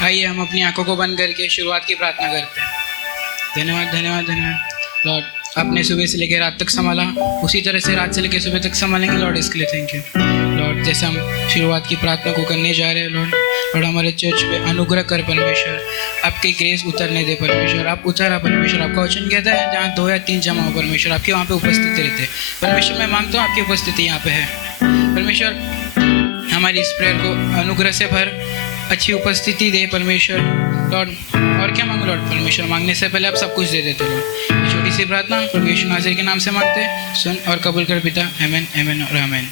आइए हम अपनी आंखों को बंद करके शुरुआत की प्रार्थना करते हैं। धन्यवाद धन्यवाद धन्यवाद लॉर्ड, आपने सुबह से लेकर रात तक संभाला, उसी तरह से रात से लेकर सुबह तक संभालेंगे लॉर्ड, इसके लिए थैंक यू लॉर्ड। जैसे हम शुरुआत की प्रार्थना को करने जा रहे हैं लॉर्ड हमारे चर्च पे अनुग्रह कर परमेश्वर, आपकी ग्रेस उतरने दे परमेश्वर, आप उतारा परमेश्वर। आपका वचन कहता है जहाँ 2 या 3 जमा हो परमेश्वर, आपके वहाँ पे उपस्थित रहते हैं परमेश्वर। मैं मांगता हूँ आपकी उपस्थिति यहाँ पे है परमेश्वर, हमारी इस प्रेयर को अनुग्रह से भर, अच्छी उपस्थिति दे परमेश्वर लॉर्ड। और क्या मांगो लॉर्ड परमेश्वर, मांगने से पहले आप सब कुछ दे देते लॉर्ड। ये छोटी सी प्रार्थना प्रभु यीशु नाज़री के नाम से मांगते हैं, सुन और कबूल कर पिता, आमीन आमीन और आमीन।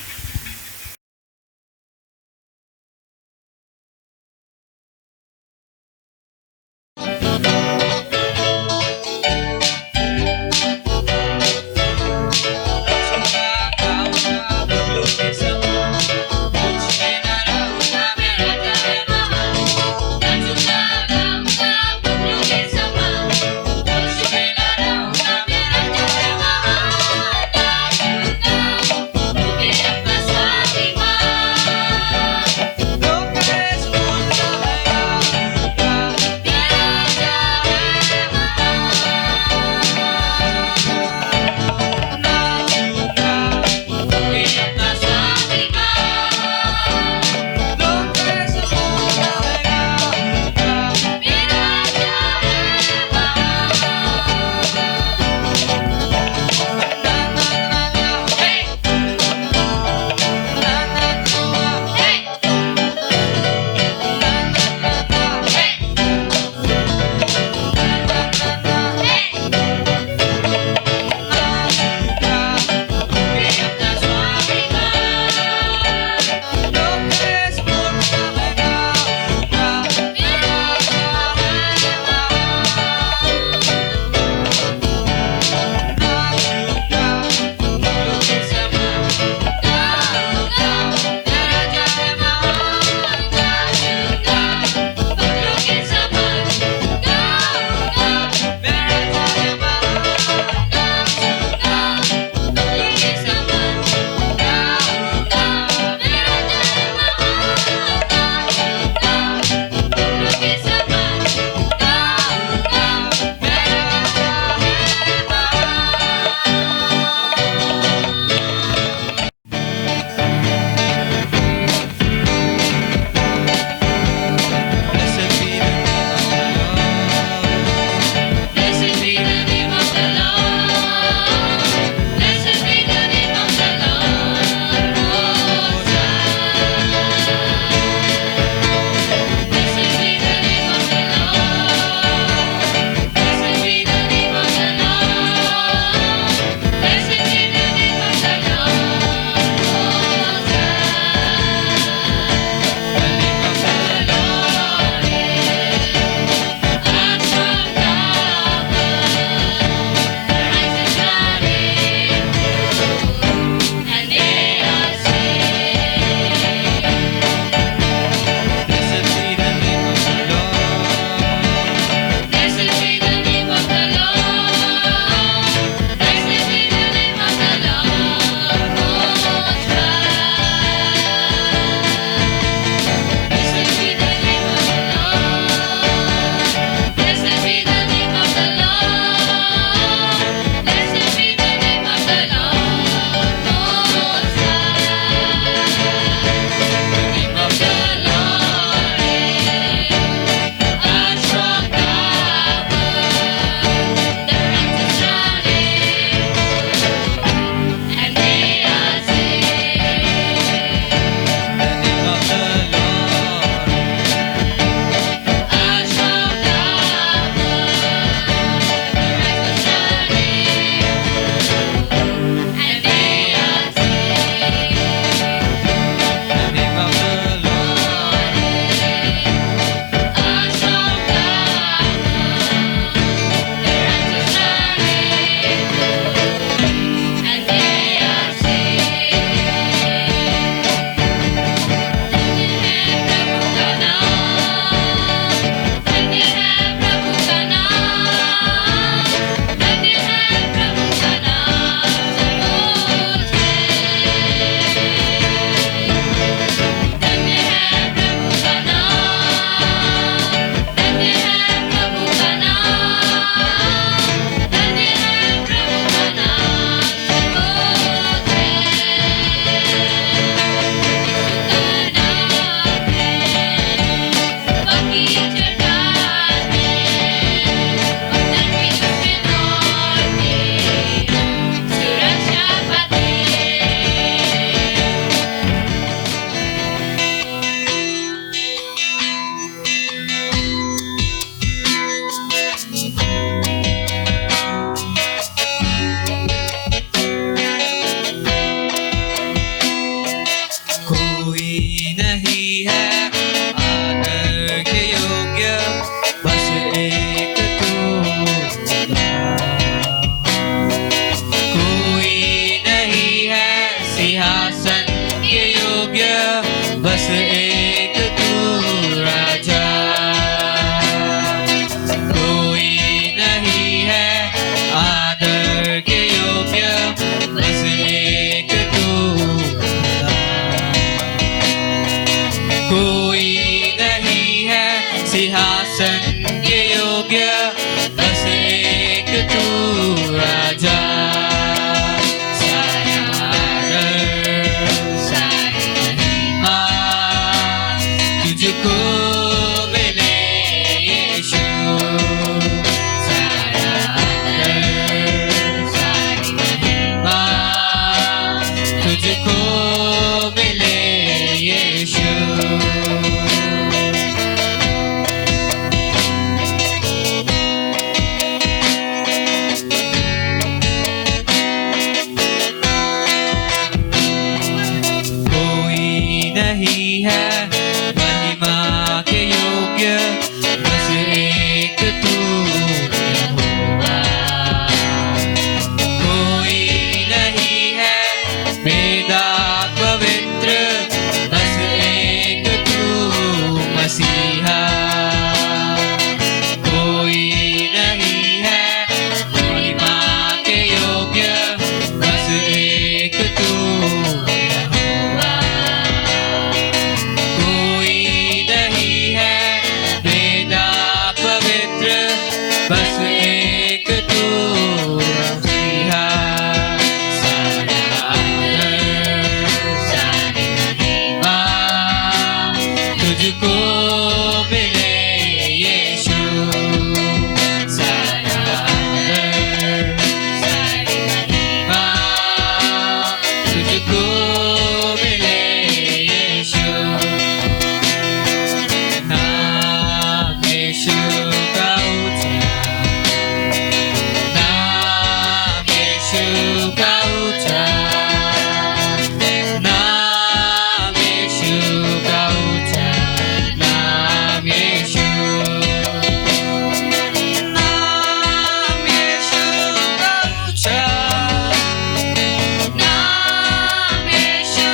नहीं है महिमा के योग्य, बस एक तू यहोवा। कोई नहीं है वेदा पवित्र, बस एक तू मसीहा। कोई नहीं है महिमा के योग्य, बस एक तू यहोवा। कोई नहीं है वेदा पवित्र, बस एक तू मसीहा। सारा आदर, सारी महिमा तुझको मिले यीशु। सारा आदर, सारी महिमा तुझको मिले यीशु। नाम यीशु का ऊंचा, नाम यीशु का ऊंचा, नाम यीशु का ऊंचा, नाम यीशु। नाम यीशु का ऊंचा, नाम यीशु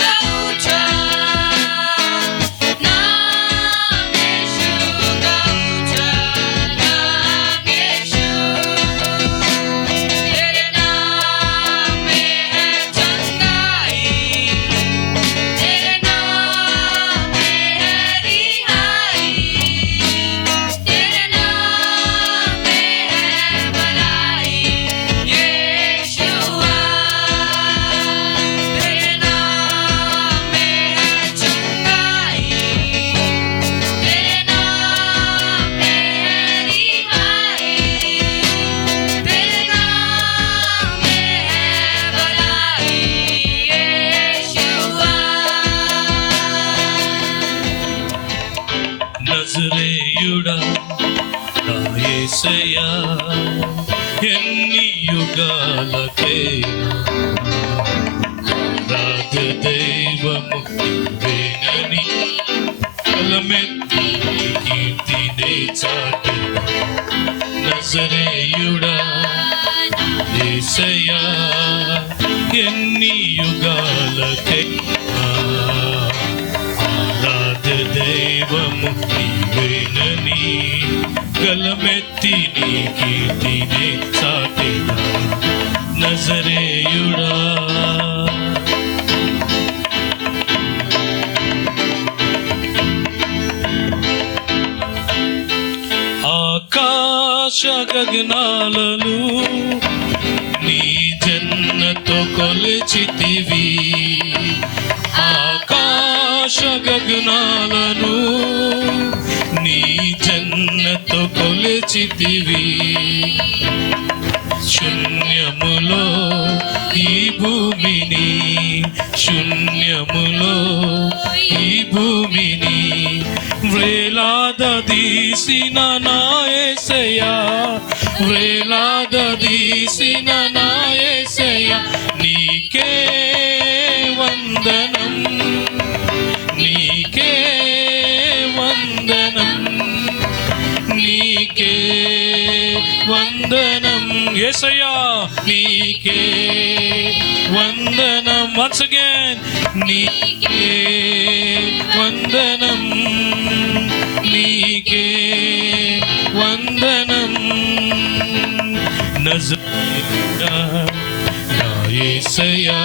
का ऊंचा, नाम यीशु का ऊंचा, नाम यीशु। तेरे नाम में है चंगाई, तेरे नाम में है रिहाई, तेरे नाम में है भलाई यीशुआ। तेरे नाम में है चंगाई, तेरे नाम में है रिहाई, तेरे नाम में है भलाई यीशुआ। నజరేయుడా నా యేసయ్యా, ఎన్ని యుగాలకైనా రాగ దైవము నీవేనని బలమెత్తి కీర్తినే చాటి. నజరేయుడా యేసయ్యా, ఎన్ని యుగాలకైనా ఆరాధ దైవము నీవేనని గలమెత్తి నీ కీర్తినే చాటెదా. నజరేయుడా ఆకాశ గగనాలను నీ జన్నతో కొలిచితివి. ఆకాశ గగనాలను నీ జన్నతో కొలిచితివి. శూన్యములో ఈ భూమిని, శూన్యములో ఈ భూమిని వ్రేలాదీసిన నా యేసయ్యా, వ్రేలాదీసిన నా యేసయ్యా. నీకే వందనం, నీకే వందనం, నీకే వందనం యేసయ్యా, నీకే వందనం. Once again, నీకే వందనం, నీకే వందనం. నజరేయుడా నా యేసయ్యా,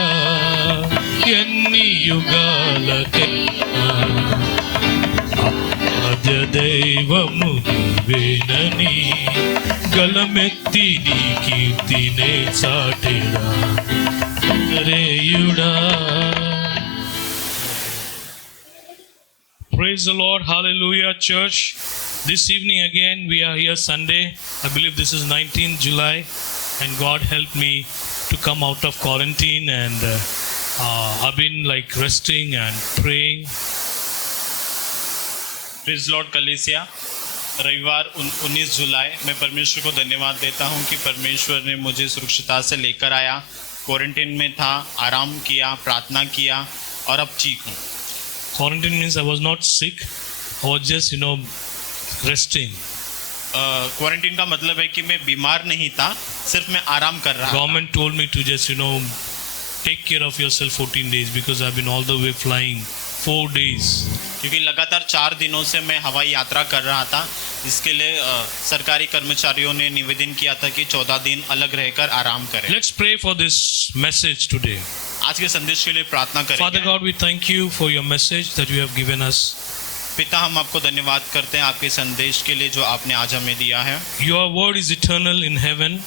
ఎన్ని యుగాలకైనా ఆద్య దైవము నీవేనని గలమెత్తి నీ కీర్తినే చాటెదా. నజరేయుడా. Praise the Lord. Hallelujah, church. This evening again we are here Sunday. I believe this is 19th July, and God helped me to come out of quarantine, and I've been like resting and praying. Praise Lord कलीसिया, रविवार 19 जुलाई मैं परमेश्वर को धन्यवाद देता हूं कि परमेश्वर ने मुझे सुरक्षिता से लेकर आया। क्वारंटीन में था, आराम किया, प्रार्थना किया और अब ठीक हूं। Quarantine means I was not sick. I was just, resting. Quarantine का मतलब है कि मैं बीमार नहीं था, सिर्फ मैं आराम कर रहा था। Government told me to just, take care of yourself 14 days because I've been all the way flying 4 days. क्योंकि लगातार 4 दिनों से मैं हवाई यात्रा कर रहा था, इसके लिए सरकारी कर्मचारियों ने निवेदन किया था कि 14 दिन अलग रहकर आराम करें। Let's pray for this message today. आज के संदेश के लिए प्रार्थना Father करेंगे। God, we thank you for your message that you have given us. पिता, हम आपको धन्यवाद करते हैं आपके संदेश के लिए जो आपने आज हमें दिया है। Your word is eternal in heaven,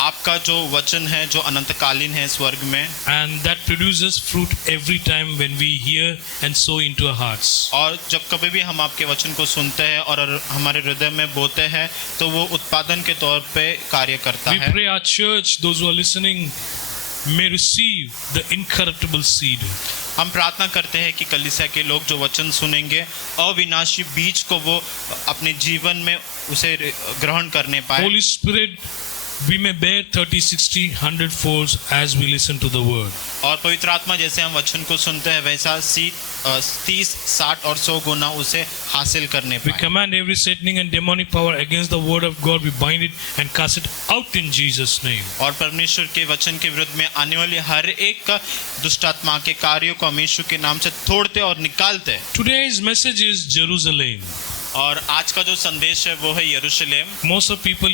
आपका जो वचन है जो अनंतकालीन है स्वर्ग में, and that produces fruit every time when we hear and sow into our hearts. और जब कभी भी हम आपके वचन को सुनते हैं और हमारे हृदय में बोते हैं तो वो उत्पादन के तौर पे कार्य करता We है। pray our church, those who are listening, may receive the incorruptible seed. हम प्रार्थना करते हैं कि कलीसिया के लोग जो वचन सुनेंगे अविनाशी बीज को वो अपने जीवन में उसे ग्रहण करने पाए। Holy Spirit, we may bear 30, 60, 100 folds as we listen to the word. और पवित्र आत्मा जैसे हम वचन को सुनते हैं वैसा 30, 60 और 100 गुना उसे हासिल करने We पाए। command every satanic and demonic power against the word of God. We bind it and cast it out in Jesus' name. और परमेश्वर के वचन के विरुद्ध में आने वाली हर एक दुष्टात्मा के कार्यों को हम यीशु के नाम से तोड़ते और निकालते। Today's message is Jerusalem. और आज का जो संदेश है वो है यरूशलेम। Most of people,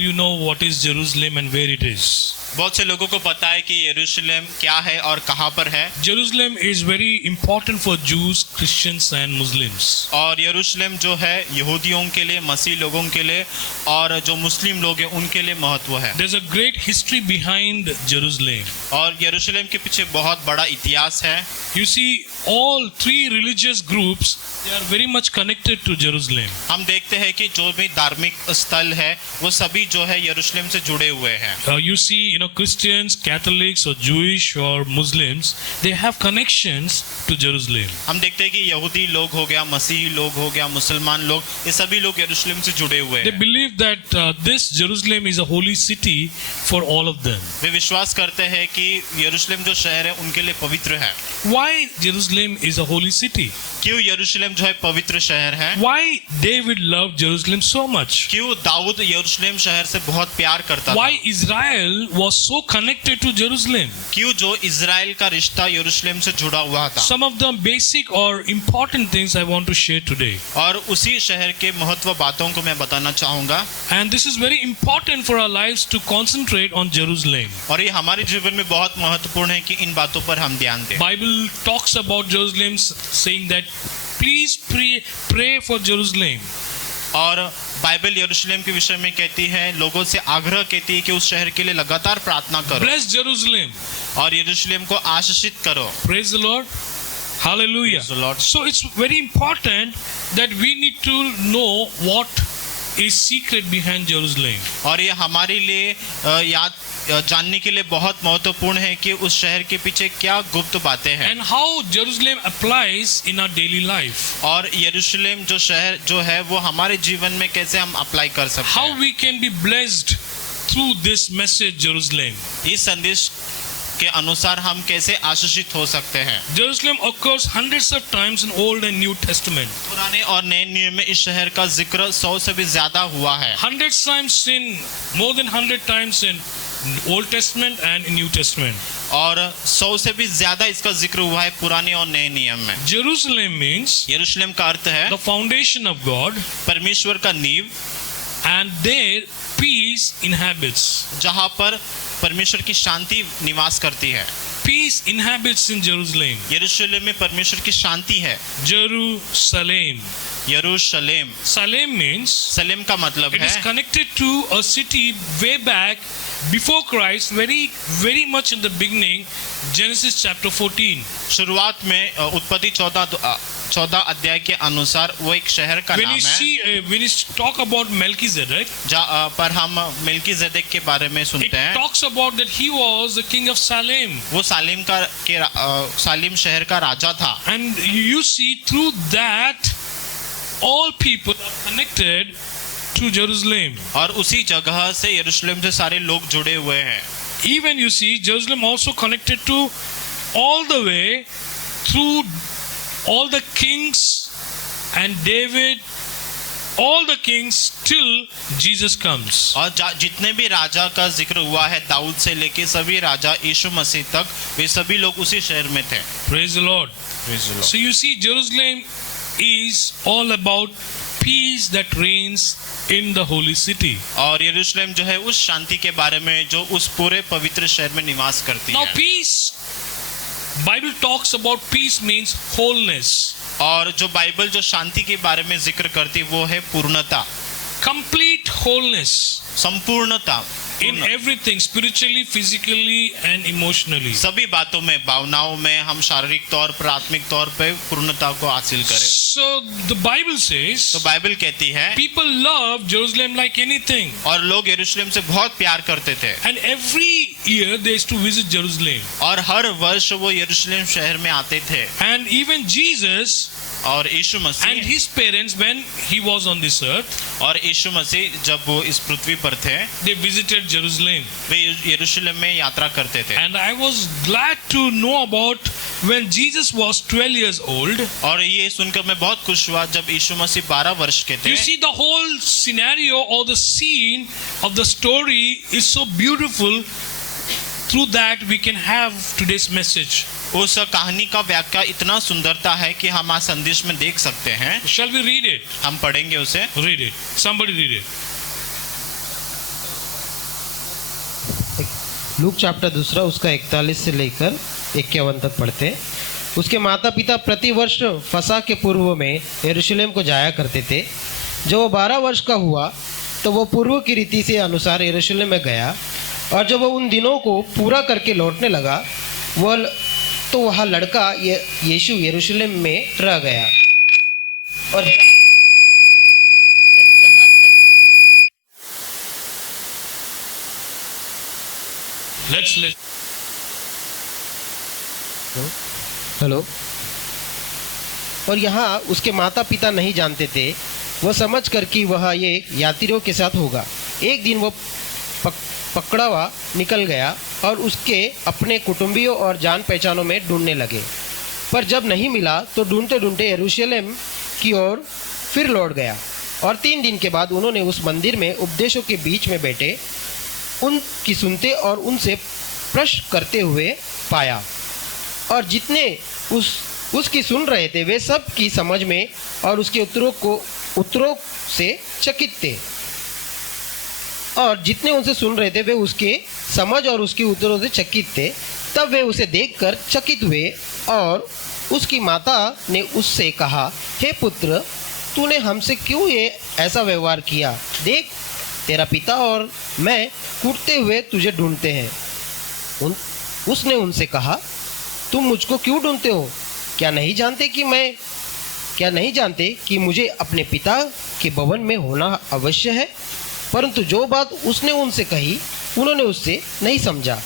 what is Jerusalem and where it is. बहुत से लोगों को पता है कि यरूशलेम क्या है और कहाँ पर है। Jerusalem is very important for Jews, Christians and Muslims. और यरूशलेम जो है यहूदियों के लिए, मसीह लोगों के लिए और जो मुस्लिम लोग हैं उनके लिए महत्व है। There's a great history behind Jerusalem. और यरूशलेम के पीछे बहुत बड़ा इतिहास है। You see, all 3 religious groups, they are very much connected to Jerusalem. हम देखते हैं कि जो भी धार्मिक स्थल है वो सभी जो है यरूशलेम से जुड़े हुए हैं। You see, Christians, Catholics or Jewish or Muslims, they have connections to Jerusalem. हम देखते हैं कि यहूदी लोग हो गया, मसीही लोग हो गया, मुसलमान लोग, ये सभी लोग यरूशलेम से जुड़े हुए They हैं। believe that this Jerusalem is a holy city for all of them. वे विश्वास करते हैं कि यरूशलेम जो शहर है उनके लिए पवित्र है। Why Jerusalem is a holy city? क्यों यरूशलेम जो है पवित्र शहर है? Why David loved Jerusalem so much? क्यों दाऊद यरूशलेम शहर से बहुत प्यार करता था? Why Israel was so connected to Jerusalem? क्यों जो इजराइल का रिश्ता यरूशलेम से जुड़ा हुआ था? Some of the basic or important things I want to share today. और उसी शहर के महत्व बातों को मैं बताना चाहूँगा। And this is very important for our lives to concentrate on Jerusalem. और ये हमारे जीवन में बहुत महत्वपूर्ण है कि इन बातों पर हम ध्यान दें। Bible talks about Jerusalem saying that please pray for Jerusalem. और बाइबल यरूशलेम के विषय में कहती है, लोगों से आग्रह कहती है कि उस शहर के लिए लगातार प्रार्थना करो Bless Jerusalem. और यरूशलेम को आशीषित करो। Praise the Lord. Hallelujah. Praise the Lord. So it's very important that we need to know what is secret behind Jerusalem. और ये हमारे लिए जानने के लिए बहुत महत्वपूर्ण है कि उस शहर के पीछे क्या गुप्त बातें हैं And how Jerusalem applies in our daily life. और यरूशलेम जो शहर जो है वो हमारे जीवन में कैसे हम अप्लाई कर सकते How हैं। we can be blessed through this message Jerusalem. इस संदेश के अनुसार हम कैसे आशीषित हो सकते हैं। Jerusalem occurs hundreds of times in Old and New Testament. पुराने और नए नियम में इस शहर का जिक्र 100 से भी ज्यादा हुआ है। Hundreds times in, more than 100 times in Old Testament and in New Testament. और 100 से भी ज्यादा इसका जिक्र हुआ है पुराने और नए नियम में। Jerusalem means यरूशलेम का अर्थ है the foundation of God, परमेश्वर का नींव, and there peace inhabits. जहाँ पर परमेश्वर की शांति निवास करती है। Peace inhabits in Jerusalem. यरूशलेम में परमेश्वर की शांति है। Jerusalem. यरूशलेम, Salem means सलेम का मतलब it is है connected to a city way back before Christ, very much in the beginning, Genesis chapter 14. शुरुआत में उत्पत्ति 14 अध्याय के अनुसार वो एक शहर का When नाम you है see, when you talk about Melchizedek, पर हम मेल्कीजेदेक के बारे में it सुनते हैं। talks about that he was the king of Salem. वो सालिम शहर का राजा था। And you see through that all people are connected to Jerusalem. और उसी जगह से यरूशलेम से सारे लोग जुड़े हुए हैं। Even you see Jerusalem also connected to all the way through all the kings and David, all the kings till Jesus comes. और जितने भी राजा का जिक्र हुआ है, दाऊद से लेके सभी राजा यीशु मसीह तक, वे सभी लोग उसी शहर में थे. Praise the Lord. Praise the Lord. So you see, Jerusalem is all about peace that reigns in the holy city. और यरूशलेम जो है उस शांति के बारे में जो उस पूरे पवित्र शहर में निवास करती Now है. peace, Bible talks about peace means wholeness, और जो बाइबल जो शांति के बारे में जिक्र करती वो है पूर्णता, complete wholeness संपूर्णता in everything, spiritually, physically and emotionally. सभी बातों में, भावनाओं में हम शारीरिक तौर पर, आत्मिक तौर पर पूर्णता को हासिल करें. So the Bible says तो बाइबल कहती है people love Jerusalem like anything, और लोग यरूशलेम से बहुत प्यार करते थे and every year they used to visit Jerusalem, और हर वर्ष वो यरूशलेम शहर में आते थे. and even Jesus और यीशु and Masih his parents, when he was on this earth, और यीशु मसीह जब वो इस पृथ्वी पर थे, they visited Jerusalem. वे यरूशलेम में यात्रा करते थे. And I was glad to know about when Jesus was 12 years old. और ये सुनकर मैं बहुत खुश हुआ जब यीशु मसीह 12 वर्ष के थे. You see, the whole scenario or the scene of the story is so beautiful. Through that we can have today's message. उस कहानी का व्याख्या इतना सुंदरता है कि हम आज संदेश में देख सकते हैं. Shall we read it? हम पढ़ेंगे उसे. Read it. Somebody read it. Luke chapter 2 उसका 41 से लेकर 51 तक पढ़ते हैं. उसके माता पिता प्रतिवर्ष फसह के पूर्व में यरूशलेम को जाया करते थे. जब वो 12 वर्ष का हुआ तो वो पूर्व की रीति से अनुसार यरूशलेम में गया, और जब वो उन दिनों को पूरा करके लौटने लगा तो वह लड़का यीशु यरूशलेम में रह गया. और जहाँ तक Let's हेलो. और यहाँ उसके माता पिता नहीं जानते थे, वह समझ कर कि वह ये यात्रियों के साथ होगा. एक दिन वो पकड़ावा निकल गया और उसके अपने कुटुंबियों और जान पहचानों में ढूंढने लगे, पर जब नहीं मिला तो ढूंढते ढूंढते यरूशलेम की ओर फिर लौट गया. और 3 दिन के बाद उन्होंने उस मंदिर में उपदेशों के बीच में बैठे उनकी सुनते और उनसे प्रश्न करते हुए पाया. और जितने उसकी सुन रहे थे वे सब की समझ में और उसके उत्तरों से चकित थे. और जितने उनसे सुन रहे थे वे उसके समझ और उसकी उत्तरों से चकित थे. तब वे उसे देखकर चकित हुए, और उसकी माता ने उससे कहा, हे पुत्र, तूने हमसे क्यों ये ऐसा व्यवहार किया? देख, तेरा पिता और मैं कूदते हुए तुझे ढूंढते हैं. उसने उनसे कहा, तुम मुझको क्यों ढूंढते हो? क्या नहीं जानते कि मुझे अपने पिता के भवन में होना अवश्य है? परंतु जो बात उसने उनसे कही उन्होंने उससे नहीं समझा.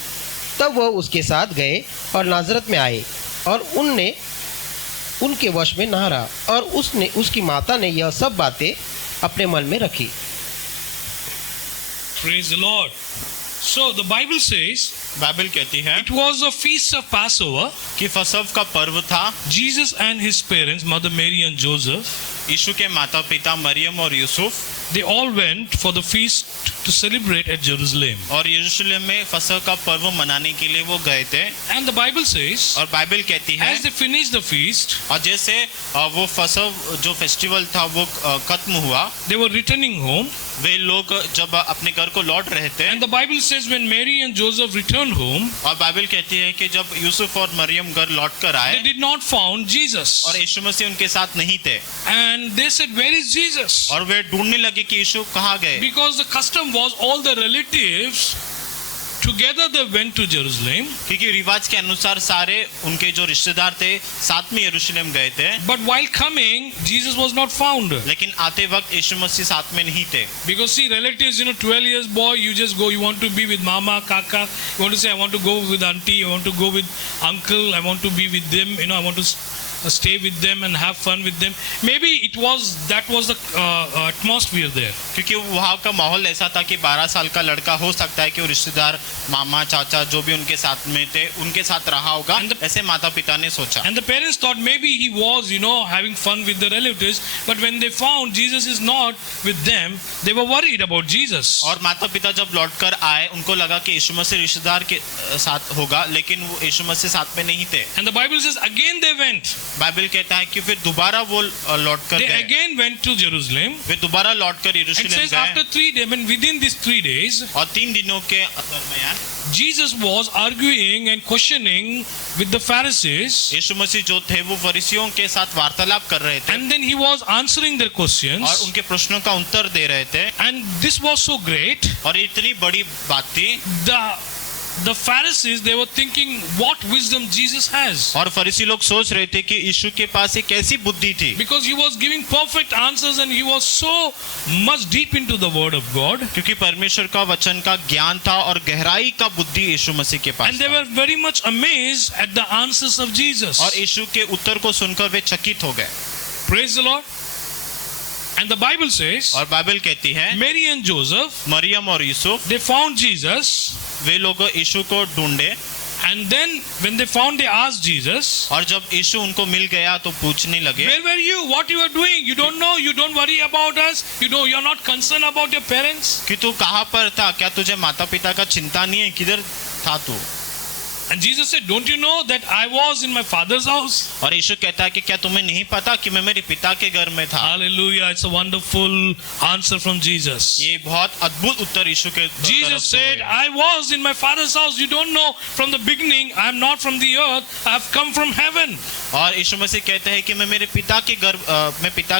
तब वह उसके साथ गए और नाजरत में आए, और उनके वश में न रहा, और उसकी माता ने यह सब बातें अपने मन में रखी. praise the Lord. So the Bible says Bible कहती है it was a feast of Passover. कि फसह का पर्व था. Jesus and his parents, Mother Mary and Joseph, यीशु के माता पिता मरियम और Yusuf, they all went for the feast to celebrate at Jerusalem. और यरूशलेम में फसह का पर्व मनाने के लिए वो गए थे. And the Bible says और बाइबल कहती है as they finished the feast, और जैसे वो फसह जो फेस्टिवल था वो खत्म हुआ, they were returning home. वे लोग जब अपने घर को लौट रहे थे, And the Bible says when Mary and Joseph returned home, और बाइबल कहती है कि जब यूसुफ और मरियम घर लौट कर आए they did not found Jesus. और यीशु मसीह उनके साथ नहीं थे, And they said, where is Jesus? और वे ढूंढने लगे कि यीशु कहाँ गए. Because the custom was all the relatives together they went to Jerusalem. क्योंकि रिवाज के अनुसार सारे उनके जो रिश्तेदार थे साथ में यरूशलेम गए थे. But while coming, Jesus was not found. लेकिन आते वक्त यीशु मसीह साथ में नहीं थे. Because see, relatives, 12 years boy, you just go, you want to be with mama, kaka, you want to say, I want to go with auntie, I want to go with uncle, I want to be with them, I want to stay with them and have fun with them. Maybe that was the atmosphere there. क्योंकि वहाँ का माहौल ऐसा था कि 12 साल का लड़का हो सकता है कि वो रिश्तेदार मामा चाचा जो भी उनके साथ में थे उनके साथ रहा होगा, And the- ऐसे माता पिता ने सोचा। And the parents thought maybe he was, having fun with the relatives. But when they found Jesus is not with them, they were worried about Jesus. और माता पिता जब लौट कर आए उनको लगा कि यीशु मसीह रिश्तेदार के साथ होगा, लेकिन वो यीशु मसीह साथ में नहीं थे। And the Bible says again they went. Bible कहता है कि फिर दोबारा वो लौट कर They गए, again went to Jerusalem. वे दोबारा लौट कर It यरूशलेम says after गए 3 days, when within these 3 days, और 3 दिनों के दरमियान Jesus was arguing and questioning with the Pharisees. यीशु मसीह जो थे वो फरीसियों के साथ वार्तालाप कर रहे थे And then he was answering their और questions. उनके प्रश्नों का उत्तर दे रहे थे। And this was so great. और इतनी बड़ी बात थी, The Pharisees, they were thinking what wisdom Jesus has. और फरीसी लोग सोच रहे थे कि यीशु के पास एक ऐसी बुद्धि थी, Because he was giving perfect answers and he was so much deep into the word of God. क्योंकि परमेश्वर का वचन का ज्ञान था और गहराई का बुद्धि यीशु मसीह के पास And they था। were very much amazed at the answers of Jesus. और यीशु के उत्तर को सुनकर वे चकित हो गए। Praise the Lord. And the Bible says, और बाइबल कहती है Mary and Joseph, मरियम और यूसुफ they found Jesus. वे लोग यीशु को ढूंढे, And then when they found, they asked Jesus, और जब यीशु उनको मिल गया तो पूछने लगे, where were you? What you were doing? You don't know? You don't worry about us? You're not concerned about your parents? कि तू कहाँ पर था, क्या तुझे माता पिता का चिंता नहीं है, किधर था तू? And Jesus said, don't you know that I was in my father's house? और यीशु कहता है कि क्या तुम्हें नहीं पता कि मैं मेरे पिता के घर में था? Hallelujah. It's a wonderful answer from Jesus. ये बहुत अद्भुत उत्तर यीशु के तरफ Jesus से said, हुए। I was in my father's house. You don't know from the beginning. I am not from the earth. I have come from heaven. और यीशु मसीह कहते हैं कि मैं मेरे पिता के घर पिता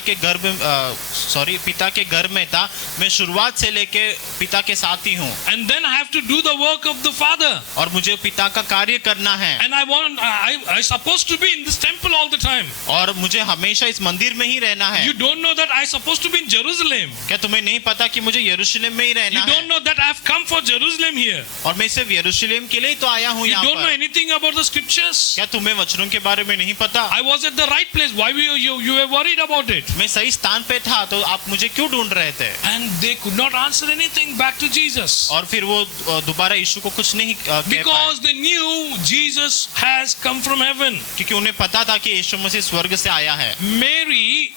के घर में था, मैं शुरुआत से लेके पिता के साथ ही हूँ, And then I have to do the work of the Father. और मुझे पिता का कार्य करना है, And I supposed to be in this temple all the time. और मुझे हमेशा इस मंदिर में ही रहना है। You don't know that I supposed to be in Jerusalem. क्या तुम्हें नहीं पता कि मुझे यरूशलेम में ही रहना You don't है? know that I have come for Jerusalem here. और मैं सिर्फ यरूशलेम के लिए ही तो आया हूँ You यहाँ don't know पर। anything about the scriptures. क्या तुम्हें वचनों के बारे में नहीं पता? I was at the right place. Why were you were worried about it? मैं सही स्थान पे था, तो आप मुझे क्यों ढूंढ रहे थे? And they could not answer anything back to Jesus. और फिर वो दोबारा यीशु को कुछ नहीं कह पाए, Because they knew Jesus has come from heaven. क्योंकि उन्हें पता था कि यीशु मसीह स्वर्ग से आया है। Mary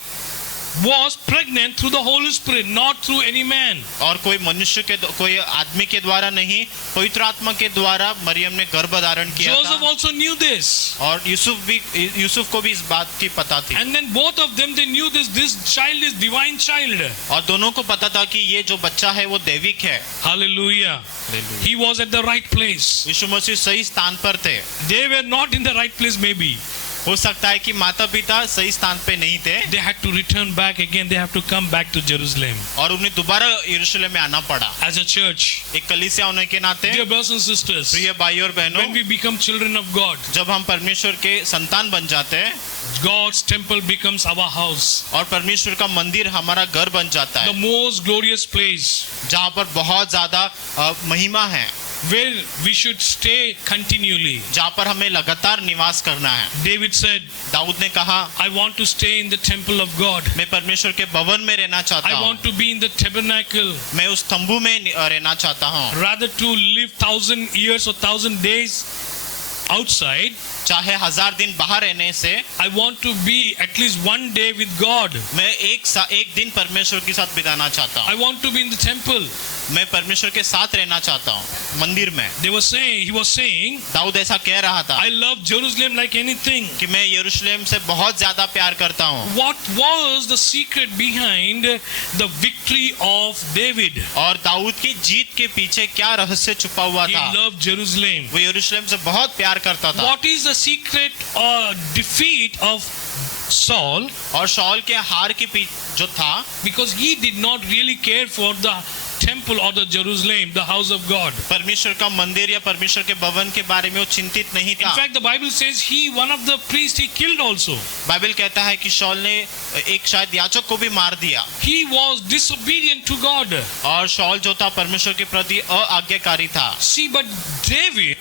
was pregnant through the Holy Spirit, not through any man. और कोई आदमी के द्वारा नहीं, पवित्र आत्मा के द्वारा मरियम ने गर्भ धारण किया Joseph था। also knew this. और यूसुफ को भी इस बात की पता थी, And then both of them, they knew this child is divine child. और दोनों को पता था कि ये जो बच्चा है वो दैविक है। Hallelujah. He was at the right place. यीशु मसीह सही स्थान पर थे। They were not in the right place maybe. हो सकता है कि माता पिता सही स्थान पे नहीं थे, They had to return back again. They have to come back to Jerusalem. और उन्हें दोबारा यरूशलेम में आना पड़ा। As a church, एक कलीसिया होने के नाते, dear brothers and sisters, प्रिय भाई और when बहनों, we become children of God, जब हम परमेश्वर के संतान बन जाते हैं God's temple becomes our house. और परमेश्वर का मंदिर हमारा घर बन जाता The है, most glorious place जहाँ पर बहुत ज्यादा महिमा है, where we should stay continually. जहाँ पर हमें लगातार निवास करना है। David said, दाऊद ने कहा, I want to stay in the temple of God. मैं परमेश्वर के भवन में रहना चाहता I हूँ, want to be in the tabernacle. मैं उस तंबू में रहना चाहता हूँ। Rather to live 1,000 years or 1,000 days outside, चाहे 1000 दिन बाहर रहने से, I want to be at least one day with God. मैं एक दिन परमेश्वर के साथ बिताना चाहता I हूँ। want to be in the temple. मैं परमेश्वर के साथ रहना चाहता हूँ मंदिर में। He was saying, दाऊद ऐसा कह रहा था I love Jerusalem like anything. कि मैं यरूशलेम से बहुत ज्यादा प्यार करता हूँ। What was the secret behind the victory of David? और दाऊद की जीत के पीछे क्या रहस्य छुपा हुआ He था? loved Jerusalem. वो यरूशलेम से बहुत प्यार करता था। What is the secret or defeat of Saul? और शौल के हार के जो था, Because he did not really care for the temple or the Jerusalem, the house of God. परमेश्वर का मंदिर या परमेश्वर के भवन के बारे में वो चिंतित नहीं In था। fact, the Bible says one of the priests, he killed also. Bible कहता है कि शौल ने एक शायद याजक को भी मार दिया, He was disobedient to God. और शौल जो था परमेश्वर के प्रति अआज्ञाकारी था। See, but David,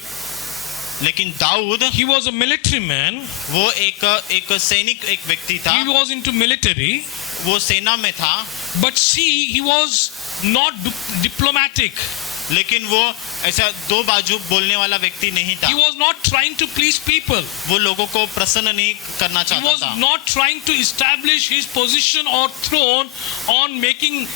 लेकिन Dawood, he was a military man. वो एक सैनिक, एक व्यक्ति था, He was into military. वो सेना में था, But see, he was not diplomatic. लेकिन वो ऐसा दो बाजू बोलने वाला व्यक्ति नहीं था। He was not trying to please people. वो लोगों को प्रसन्न नहीं करना He चाहता was था। not trying to establish his position or throne on making,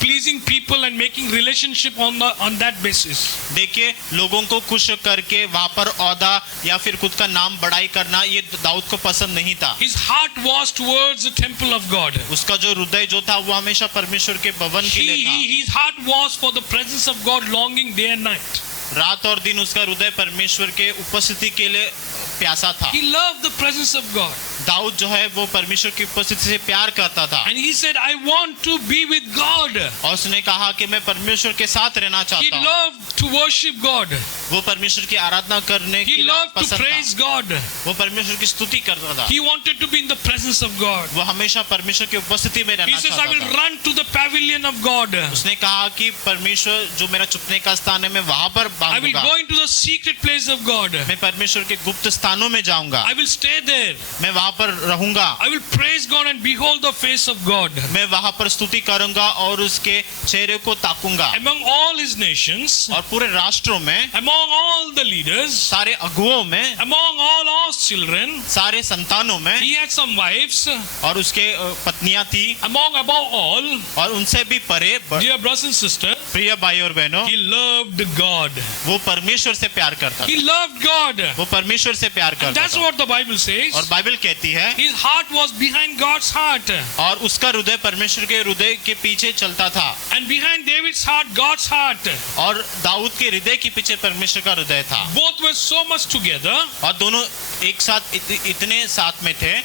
pleasing people and making relationship on that basis. देखिए, लोगों को खुश करके वहां पर औदा या फिर खुद का नाम बड़ाई करना ये दाऊद को पसंद नहीं था। His heart was towards the temple of God. उसका जो हृदय जो था वो हमेशा परमेश्वर के भवन के लिए था। His heart was for the presence of God, longing day and night. रात और दिन उसका हृदय परमेश्वर के उपस्थिति के लिए प्यासा था। He loved the presence of God. Dawood जो है वो परमेश्वर की उपस्थिति से प्यार करता था। And he said, I want to be with God. और उसने कहा कि मैं परमेश्वर के साथ रहना He चाहता हूँ। loved to worship God. वो परमेश्वर की आराधना करने He के लिए loved to पसंद praise था। God. वो परमेश्वर की स्तुति करता था। He wanted to be in the presence of God. वो हमेशा परमेश्वर की उपस्थिति में He रहना says, I चाहता will था। run to the pavilion of God. उसने कहा कि परमेश्वर जो मेरा छुपने का स्थान है मैं वहां पर I will बांधूंगा। go into the secret place of God. मैं परमेश्वर के गुप्त स्थानों में जाऊंगा। I will stay there. मैं वहां पर रहूंगा। I will praise God and behold the face of God. मैं वहां पर स्तुति करूंगा और उसके चेहरे को ताकूंगा। Among all his nations, और पूरे राष्ट्रों में, among all the leaders, सारे अगुओं में, among all our children, सारे संतानों में, he had some wives. और उसके पत्नियां थी, Among above all, और उनसे भी परे dear brothers and sisters, प्रिय भाई और बहनों, he loved God. वो परमेश्वर से प्यार करता He था। loved God. वो परमेश्वर से प्यार And करता that's था। what the Bible says. और बाइबल कहती है, His heart was behind God's heart. और उसका हृदय परमेश्वर के हृदय के पीछे चलता था। And behind David's heart, God's heart. और दाऊद के हृदय के पीछे परमेश्वर का हृदय था। Both were so much together. और दोनों एक साथ इतने साथ में थे,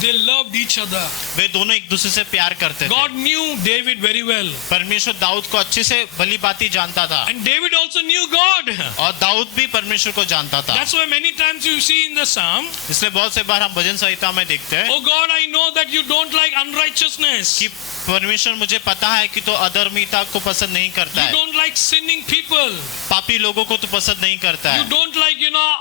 They loved each other. वे दोनों एक दूसरे से प्यार करते थे। God knew David very well. परमेश्वर दाऊद को अच्छे से भली भांति जानता था, And David also knew God. और दाऊद भी परमेश्वर को जानता था। That's why many times you see in the Psalm, इसलिए बहुत से बार हम भजन संहिता में देखते हैं oh God, I know that you don't like unrighteousness. कि परमेश्वर मुझे पता है कि तो अधर्मिता को पसंद नहीं करता You है, don't like sinning people. पापी लोगों को तो पसंद नहीं करता You है, don't like,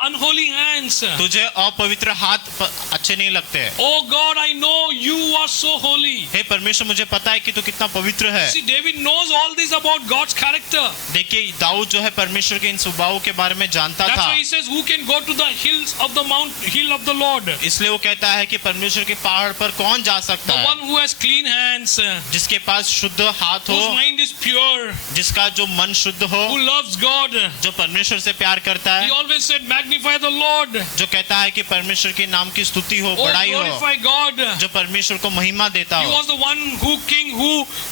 unholy hands. तुझे अपवित्र हाथ अच्छे नहीं लगते हैं। Oh God, I know you are so holy. हे परमेश्वर, मुझे पता है कि तू कितना पवित्र है। See, David knows all this about God's character. देखिए, दाऊद जो है परमेश्वर के इन स्वभावों के बारे में जानता That's था। why he says, who can go to the hills of the hill of the Lord? इसलिए वो कहता है कि परमेश्वर के पहाड़ पर कौन जा सकता The है, one who has clean hands, जिसके पास शुद्ध हाथ हो, whose mind is pure, जिसका जो मन शुद्ध हो, who loves God. जो परमेश्वर से प्यार करता He है, always said, magnify the Lord. जो कहता है कि परमेश्वर के नाम की स्तुति हो, Oh, बड़ाई हो, glorify God. जो परमेश्वर को महिमा देता He हो। was the one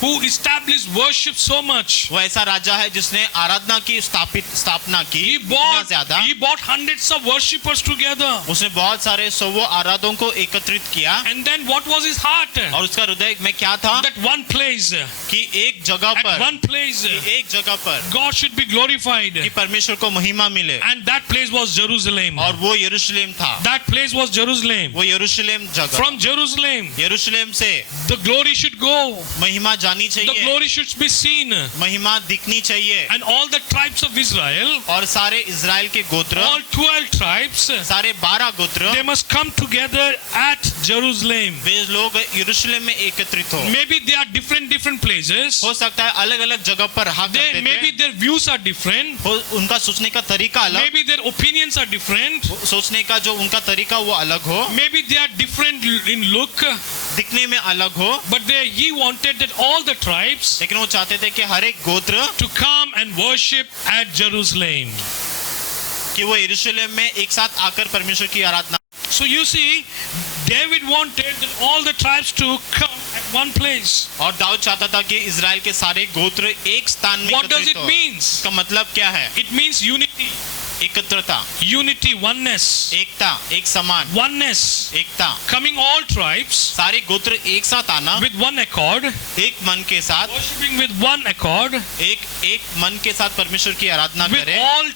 who established worship so much. वो ऐसा राजा है जिसने आराधना की स्थापना की He इतना ज्यादा, bought hundreds of worshippers together. उसने बहुत सारे सौ आराधकों को एकत्रित किया। And then what was his heart? और उसका हृदय में क्या था That one place, कि एक जगह at पर, one place, एक जगह पर God should be glorified. कि परमेश्वर को महिमा मिले, And that place was Jerusalem. और वो यरूशलेम था। That place was Jerusalem. वो यरूशलेम जगह, From Jerusalem, यरूशलेम से the glory should go. महिमा जानी The चाहिए, glory should be seen. महिमा दिखनी चाहिए। And all the tribes of Israel, और सारे इज़राइल के गोत्र, all 12 tribes, सारे 12 गोत्र, they must come together at Jerusalem. वे लोग यरूशलेम में एकत्रित हो। Maybe they are different places. हो सकता है अलग अलग जगह पर रहा करते Maybe थे, their views are different. उनका सोचने का तरीका अलग, Maybe their opinions are different. सोचने का जो उनका तरीका वो अलग हो, Maybe they are different in look. दिखने में अलग हो, But he wanted that all the tribes लेकिन वो चाहते थे कि हर एक गोत्र to come and worship at Jerusalem. कि वो यरूशलेम में एक साथ आकर परमेश्वर की आराधना। So you see, David wanted that all the tribes to come at one place. और दाऊद चाहता था कि इज़राइल के सारे गोत्र एक स्थान में What does एकत्रित it हो। mean? इसका मतलब क्या है? It means unity. एकत्रता, Unity, oneness. एकता, एक समान, Oneness. एकता, Coming all tribes सारे गोत्र एक साथ आना, with one accord. एक मन के साथ, Worshipping with one accord. एक मन के साथ परमेश्वर की आराधना With करें, all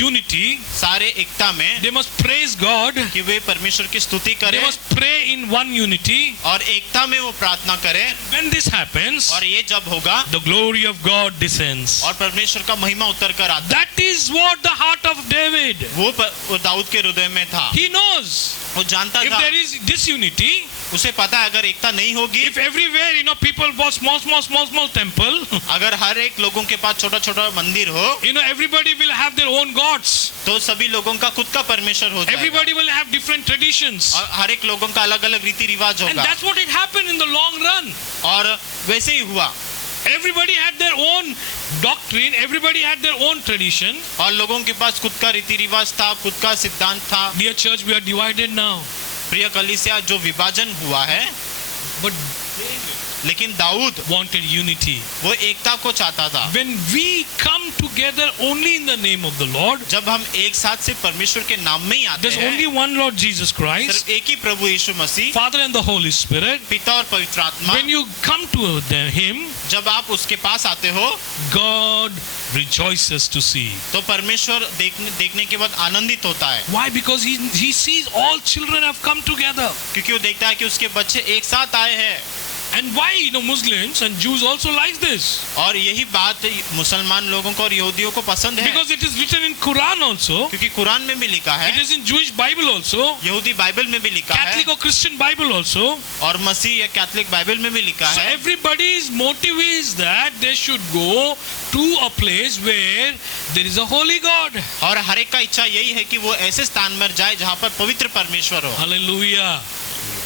unity. सारे एकता में, They must praise God. कि वे परमेश्वर की स्तुति They करें must pray in one unity. और एकता में वो प्रार्थना करें। When this happens, और ये जब होगा, the glory of God descends. और परमेश्वर का महिमा उतर कर आता, That is what the heart of David. वो दाऊद के हृदय में था। He knows वो जानता if था there is disunity, उसे पता है अगर एकता नहीं होगी, if everywhere, people want small temple, अगर हर एक लोगों के पास छोटा छोटा मंदिर हो, everybody will have their own gods. तो सभी लोगों का खुद का परमेश्वर हो जाएगा, Everybody will have different traditions. और हर एक लोगों का अलग अलग रीति रिवाज And होगा, that's what it happened in the long run. और वैसे ही हुआ। Everybody had their own doctrine, everybody had their own tradition. और लोगों के पास खुद का रीति रिवाज था, खुद का सिद्धांत था। Dear church, we are divided now. प्रिय कलीसिया, जो विभाजन हुआ है, But लेकिन दाऊद wanted unity. वो एकता को चाहता था। When we come together only in the name of the Lord, जब हम एक साथ से परमेश्वर के नाम में ही आते there's only हैं, one Lord Jesus Christ, सिर्फ एक ही प्रभु यीशु मसीह, Father and the Holy Spirit. पिता और पवित्र आत्मा, When you come to Him, जब आप उसके पास आते हो, God rejoices to see. तो परमेश्वर देखने के बाद आनंदित होता है। Why? Because he sees all children have come together. क्योंकि वो देखता है कि उसके बच्चे एक साथ आए हैं। And why, Muslims and Jews also like this? और यही बात मुसलमान लोगों को और यहूदियों को पसंद है, Because it is written in Quran also. क्योंकि कुरान में भी लिखा It है, is in Jewish Bible also. यहूदी बाइबल में भी लिखा है, Catholic or Christian Bible also. और मसीह या कैथोलिक बाइबल में भी लिखा So है। everybody's motive is that they should go to a place where there is a holy God. और हर एक का इच्छा यही है कि वो ऐसे स्थान में जाए जहाँ पर पवित्र परमेश्वर हो। Hallelujah.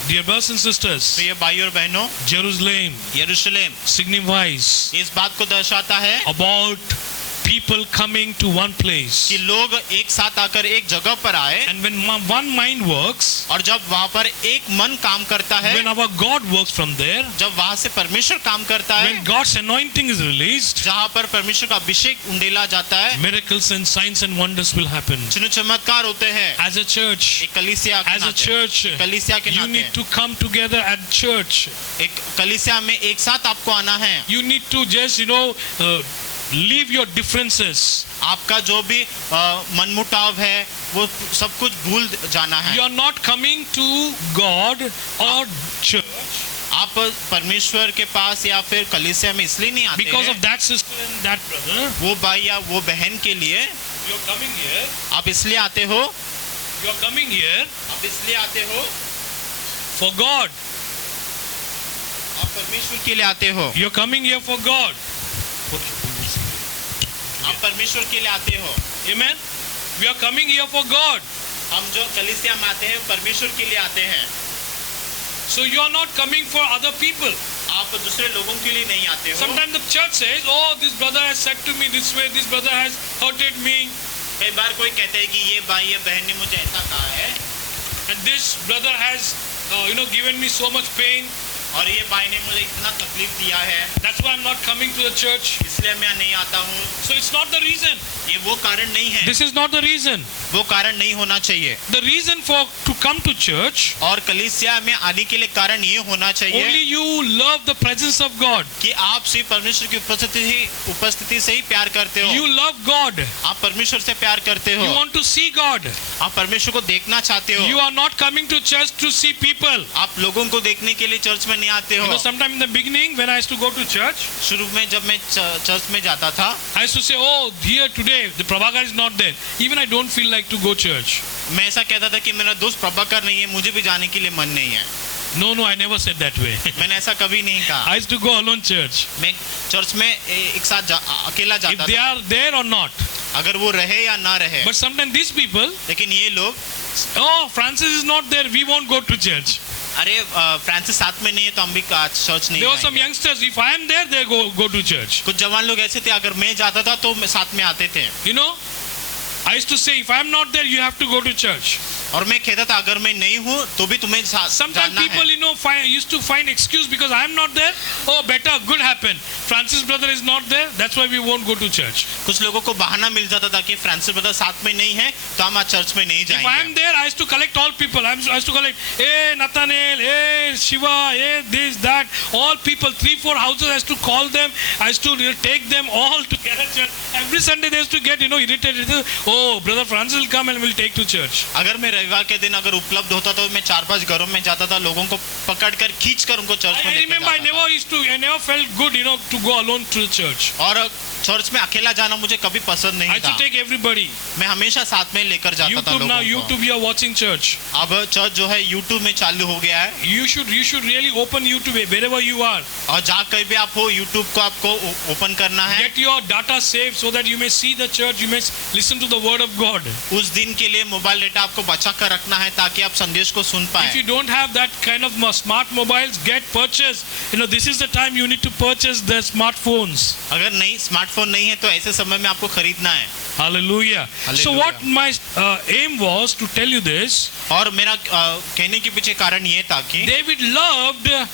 Dear brothers and sisters, प्रिय भाई और बहनों, Jerusalem यरूशलेम signifies इस बात को दर्शाता है about people coming to one place. कि लोग एक साथ आकर एक जगह पर आए, And when one mind works, और जब वहाँ पर एक मन काम करता है, when our God works from there, जब वहाँ से परमेश्वर काम करता है, when God's anointing is released, जहाँ पर परमेश्वर का अभिषेक उंडेला जाता है, miracles and signs and wonders will happen. चिन्ह चमत्कार होते हैं। As a church, एक कलीसिया के as a नाते, church, एक कलीसिया के you need नाते, to come together at church. एक कलीसिया में एक साथ आपको आना है। You need to just, leave your differences. आपका जो भी मनमुटाव है वो सब कुछ भूल जाना है। You are not coming to God or church आप परमेश्वर के पास या फिर कलीसिया में इसलिए नहीं आते because हैं, of that sister and that brother. वो भाई या वो बहन के लिए You are coming here. आप इसलिए आते हो, You are coming here आप इसलिए आते हो, for God. आप परमेश्वर के लिए आते हो, You are coming here for God. आप परमेश्वर के लिए आते हो। Amen. We are coming here for God. हम जो कलीसिया में आते हैं परमेश्वर के लिए आते हैं। So you are not coming for other people. आप दूसरे लोगों के लिए नहीं आते हो। Sometimes the church says, "Oh, this brother has said to me this way. This brother has hurted me, कई बार कोई कहते हैं कि ये भाई ये बहन ने मुझे ऐसा कहा है, and this brother has, given me so much pain. और ये भाई ने मुझे इतना तकलीफ दिया है, That's why I'm not coming to the church." इसलिए मैं नहीं आता हूँ। So it's not the reason. ये वो कारण नहीं है, This is not the reason. वो कारण नहीं होना चाहिए। The reason to come to church, और कलीसिया में आने के लिए कारण ये होना चाहिए only you love the presence of God. कि आप सिर्फ परमेश्वर की उपस्थिति से ही प्यार करते हो। You love God. आप परमेश्वर से प्यार करते You हो, want to see God. आप परमेश्वर को देखना चाहते हो। You are not coming to church to see people. आप लोगों को देखने के लिए चर्च में नहीं आते हो। Sometime in the beginning when I used to go to church, शुरू में जब मैं चर्च में जाता था, I used to say, "Oh, here today the Prabhakar is not there. Even I don't feel like to go church." मैं ऐसा कहता था कि मेरा दोस्त प्रभाकर नहीं है, मुझे भी जाने के लिए मन नहीं है। No, I never said that way. मैंने ऐसा कभी नहीं कहा। I used to go alone church. मैं चर्च में एक साथ अकेला If जाता they था, are there or not. अगर वो रहे या ना रहे। But sometimes these people, लेकिन ये लोग, "Oh, Francis is not there. We won't go to church." अरे फ्रांसिस साथ में नहीं है तो हम भी चर्च नहीं There were some जाएंगे। youngsters. If I am there, they go to church. कुछ जवान लोग ऐसे थे, अगर मैं जाता था तो साथ में आते थे। I used to say, if I am not there, you have to go to church. और मैं कहता था अगर मैं नहीं हूँ तो भी तुम्हें Sometimes जानना people, है। used to find excuse because I am not there. Oh, better, good happen. Francis brother is not there. That's why we won't go to church. कुछ लोगों को बहाना मिल जाता था कि फ्रांसिस ब्रदर साथ में नहीं है तो हम आज चर्च में नहीं If I am जाएंगे। there, I used to collect all people. I used to collect, hey Nathaniel, hey Shiva, hey this, that, all people, 3-4 houses. I used to call them. I used to take them all together. Every Sunday they used to get, irritated. Oh, Oh, Brother Francis will come and will take to church. अगर मैं रविवार के दिन अगर उपलब्ध होता तो मैं 4-5 घरों में जाता था, लोगों को पकड़कर खींचकर उनको चर्च में I लेकर remember जाता था। I never felt good, to go alone to the church. और चर्च में अकेला जाना मुझे कभी पसंद I नहीं used to था। take everybody. मैं हमेशा साथ में लेकर जाता था YouTube now, लोगों को। YouTube you are watching church. अब चर्च जो है YouTube में चालू हो गया है, You should really open YouTube wherever you are. और जहाँ कहीं भी आप हो YouTube को आपको ओपन करना है। Get your data saved so that you may see the church, you may listen to the word of God. उस दिन के लिए मोबाइल डेटा आपको बचा कर रखना है ताकि आप संदेश को सुन If पाए। you don't have that kind of smart mobiles, get purchase. This is the time you need to purchase the smartphones. अगर नहीं स्मार्टफोन नहीं है तो ऐसे समय में आपको खरीदना है। Hallelujah. So Hallelujah. what my aim was to tell you this. और मेरा कहने के पीछे कारण ये था कि David loved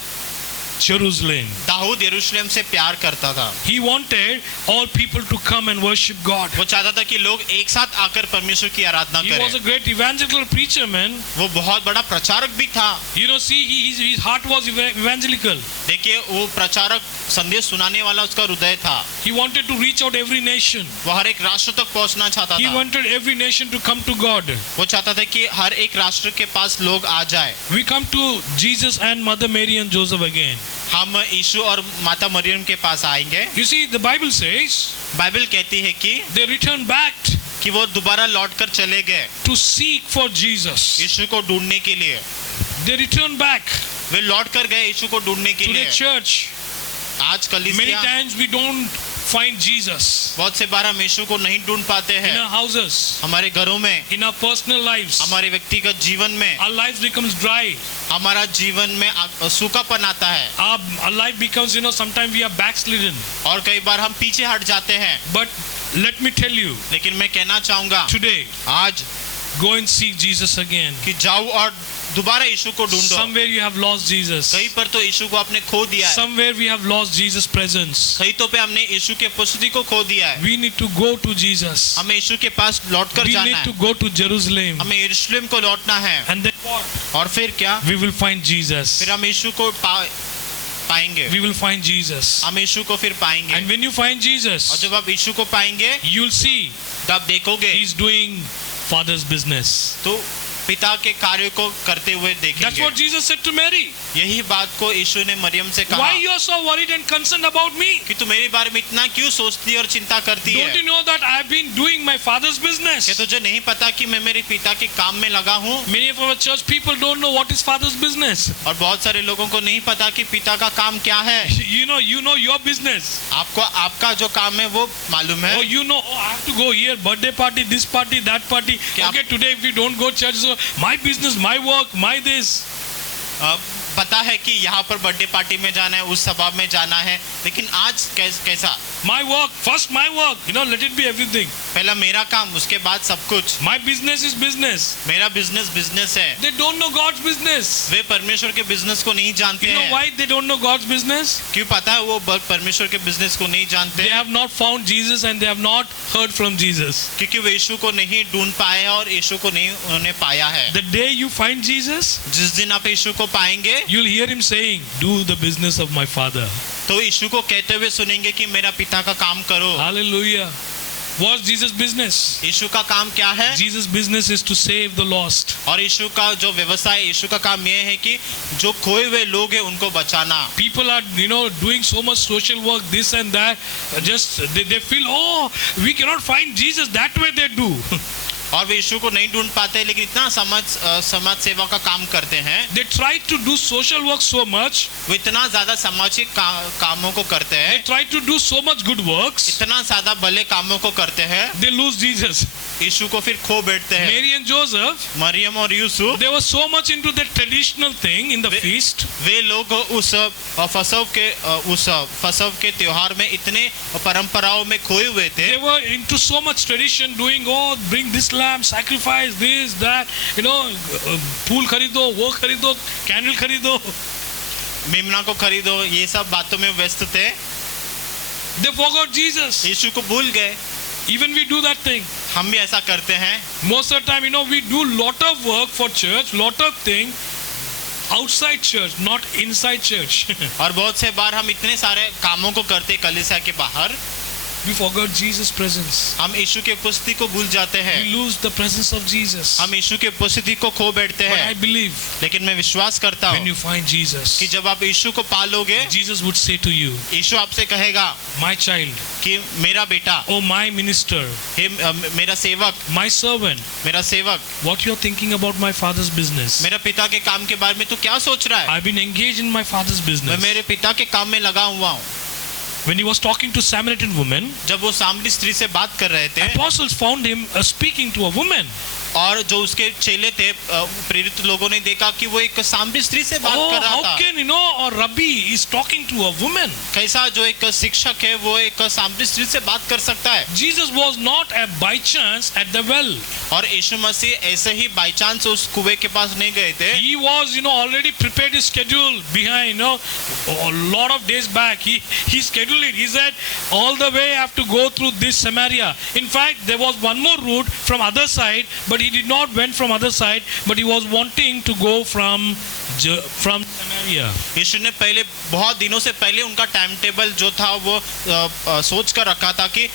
Jerusalem. दाऊद यरूशलेम से प्यार करता था। He wanted all people to come and worship God. वो चाहता था कि लोग एक साथ आकर परमेश्वर की आराधना He was a करें। great evangelical preacher, man. वो बहुत बड़ा प्रचारक भी था। See, his heart was evangelical. देखिए वो प्रचारक संदेश सुनाने वाला उसका हृदय था। He wanted to reach out every nation. वो हर एक राष्ट्र तक पहुंचना चाहता He था। wanted every nation to come to God. वो चाहता था कि हर एक राष्ट्र के पास लोग आ जाए। We come to Jesus and Mother Mary and Joseph again. हम यीशु और माता मरियम के पास आएंगे। You see, the Bible says Bible कहती है कि they returned back वो दोबारा लौट कर चले गए to seek for Jesus. यीशु को ढूंढने के लिए। They returned back वे लौट कर गए यीशु को ढूंढने के to the लिए। church. आज Many कलीसिया times we don't find Jesus बहुत से बार हम यीशु को नहीं ढूंढ पाते in हैं। our houses, हमारे घरों में, in our personal lives. हमारे व्यक्तिगत जीवन में, Our lives becomes dry. हमारा जीवन में सूखापन आता है Our life becomes, sometimes we are backslidden. और कई बार हम पीछे हट जाते हैं। But let me tell you, लेकिन मैं कहना चाहूंगा today, आज go and seek Jesus again. कि जाओ और दोबारा यीशु को ढूंढो। Somewhere you have lost Jesus. कहीं पर तो यीशु को आपने खो दिया है, Somewhere we have lost Jesus' presence. कहीं तो पे हमने यीशु के उपस्थिति को खो दिया है। We need to go to Jesus. हमें यीशु के पास लौट कर We जाना need to है। go to Jerusalem. हमें यरूशलेम को लौटना है And then what? और फिर क्या? We will find Jesus. फिर हम यीशु को पाएंगे। We will find Jesus. हम यीशु को फिर पाएंगे। And when you find और Jesus, जब आप यीशु को पाएंगे you'll see तो आप देखोगे He's doing Father's business. तो पिता के कार्य को करते हुए That's देखेंगे। what Jesus said to Mary. यही बात को यीशु ने मरियम से कहा Why you are so worried and concerned about me? कि तू मेरे बारे में इतना क्यों सोचती और चिंता करती Don't you है? know that I've been doing my Father's क्या business? तुझे नहीं पता कि मैं मेरे पिता के काम में लगा हूँ? Many of our church people don't know what is Father's business. और बहुत सारे लोगों को नहीं पता कि पिता का काम क्या है। You know your business. आपको आपका जो काम है वो मालूम है। Oh, I have to go here, birthday party, this party, that party. क्या Okay, today if we don't go church, so my business, my work, my this. पता है कि यहाँ पर बर्थडे पार्टी में जाना है, उस सभा में जाना है, लेकिन आज कैसा? My work, first my work, let it be everything. पहला मेरा काम, उसके बाद सब कुछ। My business is business. मेरा बिजनेस है। They don't know God's business. वे परमेश्वर के बिजनेस को नहीं जानते You know हैं। why they don't know God's business? क्यों पता है वो परमेश्वर के बिजनेस को नहीं जानते? They have not found Jesus and they have not heard from Jesus. क्योंकि वे यीशु को नहीं ढूंढ पाए और यीशु को नहीं उन्होंने पाया है। The day you find Jesus, जिस दिन आप यीशु को पाएंगे you'll hear him saying, do the business of my Father. तो यीशु को कहते हुए सुनेंगे कि मेरा पिता का काम करो। Hallelujah. What's Jesus' business? यीशु का काम क्या है? Jesus' business is to save the lost. और यीशु का जो व्यवसाय, यीशु का काम ये है कि जो खोए हुए लोग हैं उनको बचाना। People are, doing so much social work, this and that. Just they feel, we cannot find Jesus. That way they do. और वे यीशु को नहीं ढूंढ पाते, लेकिन इतना समाज सेवा का काम करते हैं। They try to do social work so much. वो इतना ज्यादा सामाजिक कामों को करते They हैं, try to do so much good works. इतना ज्यादा भले कामों को करते हैं, They lose Jesus. यीशु को फिर खो बैठते हैं। Mary and Joseph, मरियम और Yusuf, they were so much into the traditional thing in the feast. वे लोग उस फसव के त्योहार में इतने परंपराओं में खोए हुए थे। They were into so much tradition, doing, bring this lamb, sacrifice this, that, फूल खरीदो, वो खरीदो, कैंडल खरीदो. मेमना को खरीदो, ये सब बातों में व्यस्त थे। They forgot Jesus. यीशु को भूल गए। Even we do that thing. हम भी ऐसा करते हैं। Most of the time, we do lot of work for church, lot of thing outside church, not inside church. और बहुत से बार हम इतने सारे कामों को करते कलीसिया के बाहर, We forgot Jesus' presence. हम यीशु की उपस्थिति को भूल जाते हैं, We lose the presence of Jesus. हम यीशु की उपस्थिति को खो बैठते But I हैं। believe लेकिन मैं विश्वास करता when हूँ you find Jesus, कि जब आप यीशु को पालोगे, Jesus would say to you, यीशु आपसे कहेगा my child, कि मेरा बेटा, oh my minister, मेरा सेवक, my servant, मेरा सेवक, what you're thinking about my father's business. मेरा पिता के काम के बारे में तू क्या सोच रहा है? I've been engaged in my father's मैं business. मेरे पिता के काम में लगा हुआ हूँ। When he was talking to Samaritan woman, जब वो सामरी स्त्री से बात कर रहे थे apostles found him speaking to a woman. और जो उसके चेले थे, प्रेरित लोगों ने देखा कि वो एक सामरी स्त्री से बात Oh, कर रहा how था। can a rabbi is talking to a woman? कैसा जो एक शिक्षक है वो एक सामरी स्त्री से बात कर सकता है? Jesus was not by chance at the well. और यीशु मसीह ऐसे ही बाई चांस उस कुएं के पास नहीं गए थे। He was, already prepared his schedule behind, a lot of days back. He scheduled it. He said, all the way I have to go through this Samaria. In fact, there was one more route from other side, but he did not went from other side, but he was wanting to go from Samaria. यीशु ने पहले बहुत दिनों से पहले उनका time table जो था वो सोच कर रखा था कि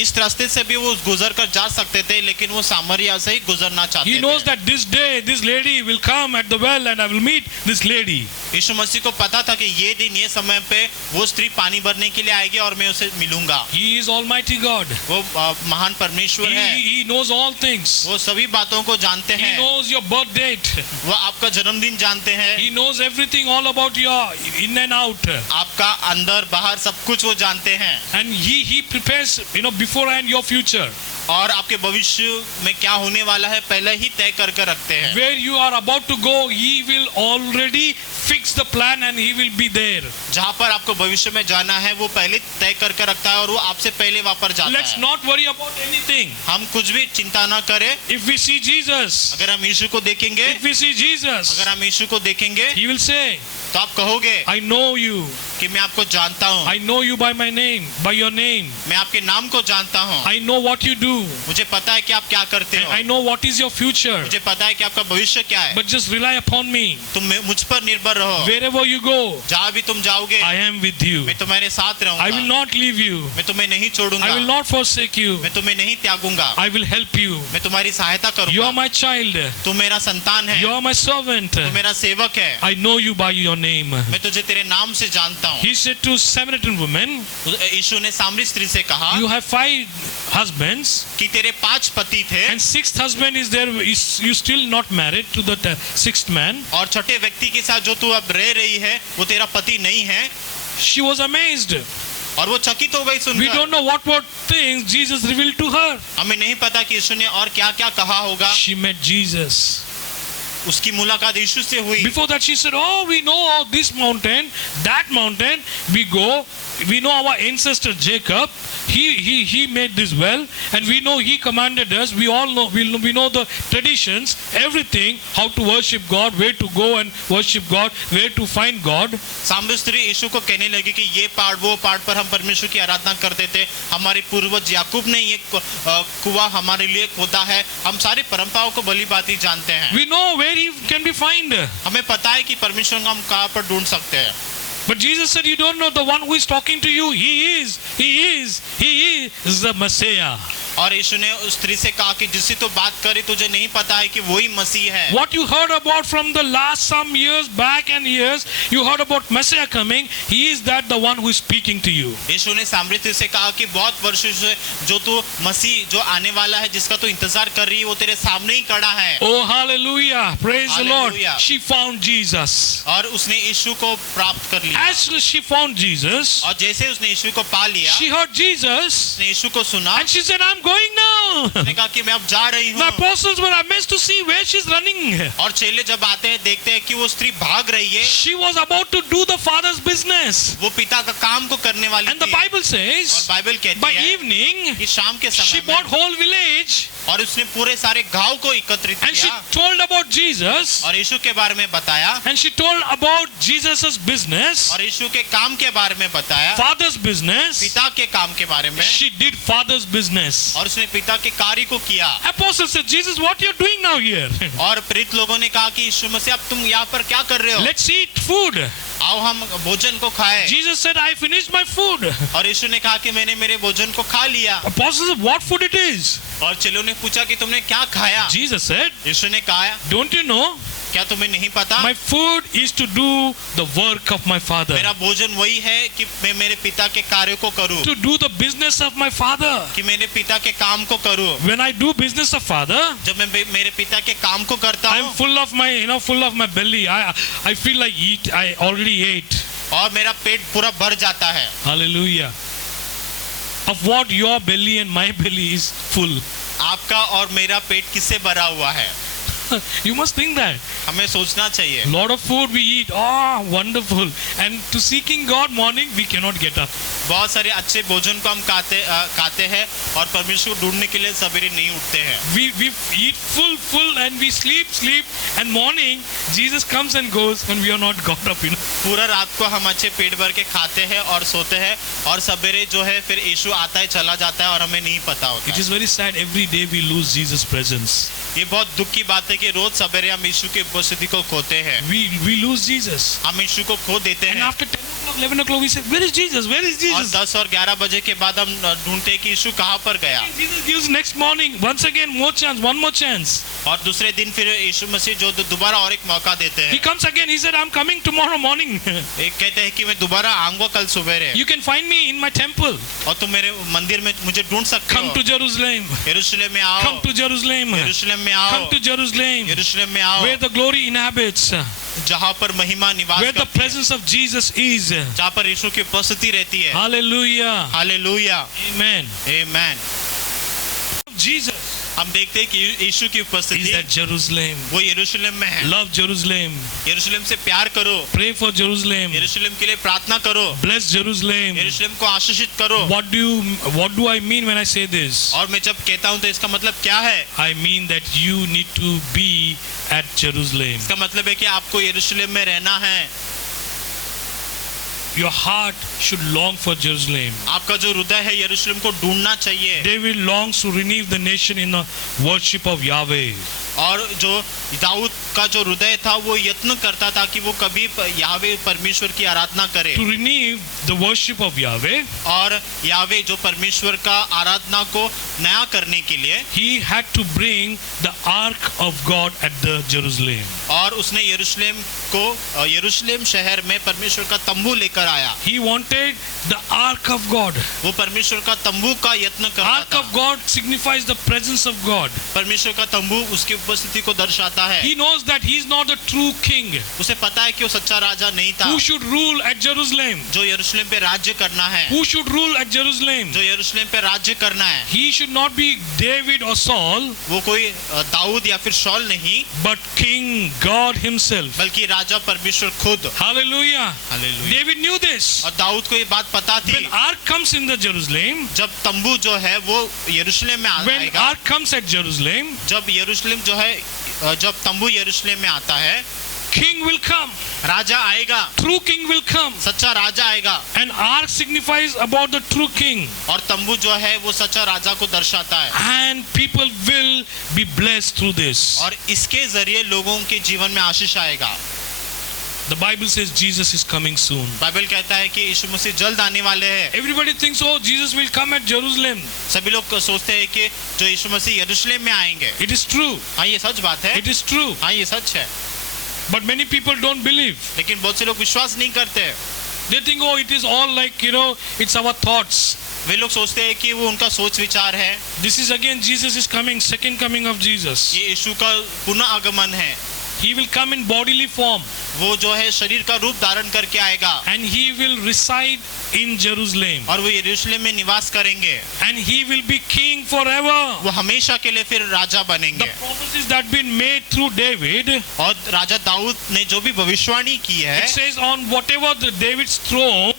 इस रास्ते से भी वो गुजर कर जा सकते थे, लेकिन वो सामरिया से ही गुजरना चाहते He knows that this day this lady will come at the well and I will meet this lady. यीशु मसीह को पता था कि ये दिन ये समय पे वो स्त्री पानी भरने के लिए आएगी और मैं उसे मिलूंगा। He is Almighty God. वो महान परमेश्वर है, He knows all things. वो सभी बातों को जानते He हैं, knows your birth date. वो आपका जन्मदिन जानते हैं, He knows everything all about your in and out. आपका अंदर बाहर सब कुछ वो जानते हैं, And he prepares, beforehand your future. और आपके भविष्य में क्या होने वाला है पहले ही तय करके रखते हैं। Where you are about to go, he will already fix the plan and he will be there. जहाँ पर आपको भविष्य में जाना है वो पहले तय करके रखता है और वो आपसे पहले वहाँ पर जाता Let's है। not worry about anything. हम कुछ भी चिंता ना करें। If we see Jesus, अगर हम यीशु को देखेंगे, if we see Jesus, अगर हम यीशु को देखेंगे he will say, तो आप कहोगे I know you. कि मैं आपको जानता हूँ, I know you by my name, by your name. मैं आपके नाम को जानता हूँ, I know what you do. मुझे पता है कि आप क्या करते हो, I know what is your future. मुझे पता है कि आपका भविष्य क्या है। But just rely upon me. तुम मुझ पर निर्भर रहो, Wherever you go, जहाँ भी तुम जाओगे I am with you. मैं तुम्हारे साथ I will रहूंगा, not leave you. मैं तुम्हें नहीं I will छोड़ूंगा, not forsake you. मैं तुम्हें नहीं त्यागूंगा, I will help you. मैं तुम्हारी सहायता You are करूंगा। my child. तू मेरा संतान है, You are my servant. तू मेरा सेवक है, I know you by your name. मैं तुझे तेरे नाम से जानता हूँ। He said to Samaritan woman, यीशु ने सामरी स्त्री से कहा you have 5 husbands कि तेरे 5 पति थे and 6th husband is there. You still not married to the 6th man. और छठे व्यक्ति के साथ जो तू अब रह रही है वो तेरा पति नहीं है। She was amazed. और वो चकित हो गई We सुनकर। don't know what things Jesus revealed to her. हमें नहीं पता कि यीशु ने और क्या क्या कहा होगा। She met Jesus. उसकी मुलाकात यीशु से हुई। Before that she said, oh, we know this mountain, that mountain, we go. We know our ancestor Jacob, he made this well, and we know he commanded us. We all know, we know the traditions, everything, how to worship God, where to go and worship God, where to find God. सामरी स्त्री यीशु को कहने लगी कि ये पहाड़ वो पहाड़ पर हम परमेश्वर की आराधना करते थे, हमारे पूर्वज याकूब ने ये कुआं हमारे लिए खोदा है, हम सारी परंपराओं को भली भांति जानते हैं। We know where he can be found. हमें पता है कि परमेश्वर को हम कहाँ पर ढूंढ सकते हैं। But Jesus said, you don't know the one who is talking to you. He is the Messiah. और यीशु ने उस स्त्री से कहा कि जिससे तो बात करे तुझे नहीं पता है कि वही मसीह है। What you heard about from the last some years back and years, you heard about Messiah coming. He is that the one who is speaking to you. यीशु ने सामरी स्त्री से कहा कि बहुत वर्षों से जो तू मसीह जो आने वाला है जिसका तू इंतजार कर रही है वो तेरे सामने ही खड़ा है। Oh, hallelujah. Praise the Lord. Hallelujah. She found Jesus. और उसने यीशु को प्राप्त कर लिया। As she found Jesus, और जैसे उसने यीशु को पा लिया, she heard Jesus उसने यीशु को सुना, and she said, I'm going now. उसने कहा कि मैं अब जा रही The हूँ। apostles were amazed to see where she's running. और चेले जब आते हैं देखते हैं कि वो स्त्री भाग रही है, She was about to do the Father's business. वो पिता का काम को करने वाली And the थी। Bible और says, बाइबल by कहती है evening, कि शाम के she समय bought में whole village और उसने पूरे सारे गांव को एकत्रित and she किया told about Jesus और यीशु के बारे में बताया and she told about Jesus's business, और यीशु के काम के बारे में बताया, Father's business. पिता के काम के बारे में, She did Father's business. और उसने पिता के कार्य को किया। Apostle said, Jesus, what you're doing now here? और प्रेरित लोगों ने कहा कि यीशु मसीह अब तुम यहाँ पर क्या कर रहे हो? Let's eat food. आओ हम भोजन को खाएं। Jesus said, I finished my food. और यीशु ने कहा कि मैंने मेरे भोजन को खा लिया। Apostles said, what food it is? और चेलों ने पूछा कि तुमने क्या खाया? Jesus said, यीशु ने कहा, don't you know? क्या तुम्हें नहीं पता? My food is to do the work of my Father. मेरा भोजन वही है कि मैं मेरे पिता के कार्य को करूं, To do the business of my Father. कि मेरे पिता के काम को करूं। When I do business of Father, जब मैं मेरे पिता के काम को करता I'm हूं full of my, full of my belly. I feel like I already ate. और मेरा पेट पूरा भर जाता है। Hallelujah. Of what your belly and my belly is full. आपका और मेरा पेट किससे भरा हुआ है? You must think that. हमें सोचना चाहिए। Lot of food we eat. Oh, wonderful. And to seeking God morning, we cannot get up. बहुत सारे अच्छे भोजन को हम खाते हैं और परमेश्वर को ढूंढने के लिए सवेरे नहीं उठते हैं। We eat full and we sleep and morning Jesus comes and goes and we are not got up. पूरा रात को हम अच्छे पेट भर के खाते हैं और सोते हैं और सवेरे जो है फिर यीशु आता है चला जाता है और हमें नहीं पता होता। It is very sad. Every day we lose Jesus' presence. ये बहुत दुख की बात है कि रोज सवेरे हम यीशु की उपस्थिति को खोते हैं। We lose Jesus. हम यीशु को खो देते And हैं। after 10 o'clock, 11 o'clock, we say, where is Jesus? Where is और Jesus? 10 और 11 बजे के बाद हम ढूंढते हैं कि यीशु कहाँ पर गया। Jesus gives next morning once again more chance, one more chance. और दूसरे दिन फिर यीशु मसीह जो दोबारा और एक मौका देते He हैं। comes again. He said, I'm coming tomorrow morning. एक कहते हैं कि मैं दोबारा आऊंगा कल सवेरे You can find me in my temple. और तुम मेरे मंदिर में मुझे ढूंढ सकते Come to हो। Jerusalem. यरूशलेम में आओ, Come to Jerusalem. यरूशलेम में आओ, Come to Jerusalem. यरूशलेम में आओ, Where the glory inhabits. जहाँ पर महिमा निवास Where the करती है, presence of Jesus is. जहाँ पर यीशु की उपस्थिति रहती है। Hallelujah. Hallelujah, Amen. आमेन। Jesus हम देखते हैं कि यीशु की is उपस्थिति at Jerusalem. वो यरूशलेम में है। Love Jerusalem. यरूशलेम से प्यार करो, Pray for Jerusalem. यरूशलेम के लिए प्रार्थना करो, Bless Jerusalem. यरूशलेम को आशीषित करो। What do I mean when I say this? और मैं जब कहता हूँ तो इसका मतलब क्या है? I mean that you need to be at Jerusalem. इसका मतलब है कि आपको यरूशलेम में रहना है। Your heart should long for Jerusalem. आपका जो हृदय है यरूशलेम को ढूंढना चाहिए। David longs to renew the nation in the worship of Yahweh. और जो दाऊद का जो हृदय था वो यत्न करता था कि वो कभी यावे परमेश्वर की आराधना करे। To renew the worship of Yahweh, और यावे जो परमेश्वर का आराधना को नया करने के लिए he had to bring the ark of God at the Jerusalem. और उसने यरूशलेम शहर में परमेश्वर का तंबू लेकर आया। He wanted the ark of God. वो परमेश्वर का तंबू का यत्न करता Ark था। of God signifies the presence of God. परमेश्वर का तंबू उसकी उपस्थिति को दर्शाता है। He knows that he is not the true king उसे पता है कि वो सच्चा राजा नहीं था who should rule at Jerusalem. जो यरूशलेम पे राज्य करना है, Who should rule at Jerusalem? जो यरूशलेम पे राज्य करना है। He should not be David or Saul, वो कोई दाऊद या फिर शौल नहीं, but King God himself. बल्कि राजा परमेश्वर खुद। Hallelujah. Hallelujah. David knew this. और दाऊद को ये बात पता थी। When ark comes in the Jerusalem, जब तंबू जो है वो यरूशलेम में when आएगा, ark comes at Jerusalem, जब यरूशलेम जो है जब तंबू यरूशलेम में आता है, king will come. राजा आएगा, True king will come. सच्चा राजा आएगा। And ark signifies about the true king. और तंबू जो है वो सच्चा राजा को दर्शाता है। And people will be blessed through this. और इसके जरिए लोगों के जीवन में आशीष आएगा। The Bible says Jesus is coming soon. Bible कहता है कि यीशु मसीह जल्द आने वाले हैं। Everybody thinks, oh, Jesus will come at Jerusalem. सभी लोग सोचते हैं कि जो यीशु मसीह यरूशलेम में आएंगे। It is true. हाँ ये सच बात है। It is true. हाँ ये सच है। But many people don't believe. लेकिन बहुत से लोग विश्वास नहीं करते। They think, oh, it is all like, it's our thoughts. वे लोग सोचते हैं कि वो उनका सोच विचार है। This is again, Jesus is coming, second coming of Jesus. ये यीशु का पुनः आगमन है। He will come in bodily form वो जो है शरीर का रूप धारण करके आएगा and he will reside in Jerusalem. और वो यरूशलेम में निवास करेंगे And he will be king forever. वो हमेशा के लिए फिर राजा The बनेंगे। prophecies that been made through David, और राजा दाऊद ने जो भी भविष्यवाणी की है it says on whatever the David's throne,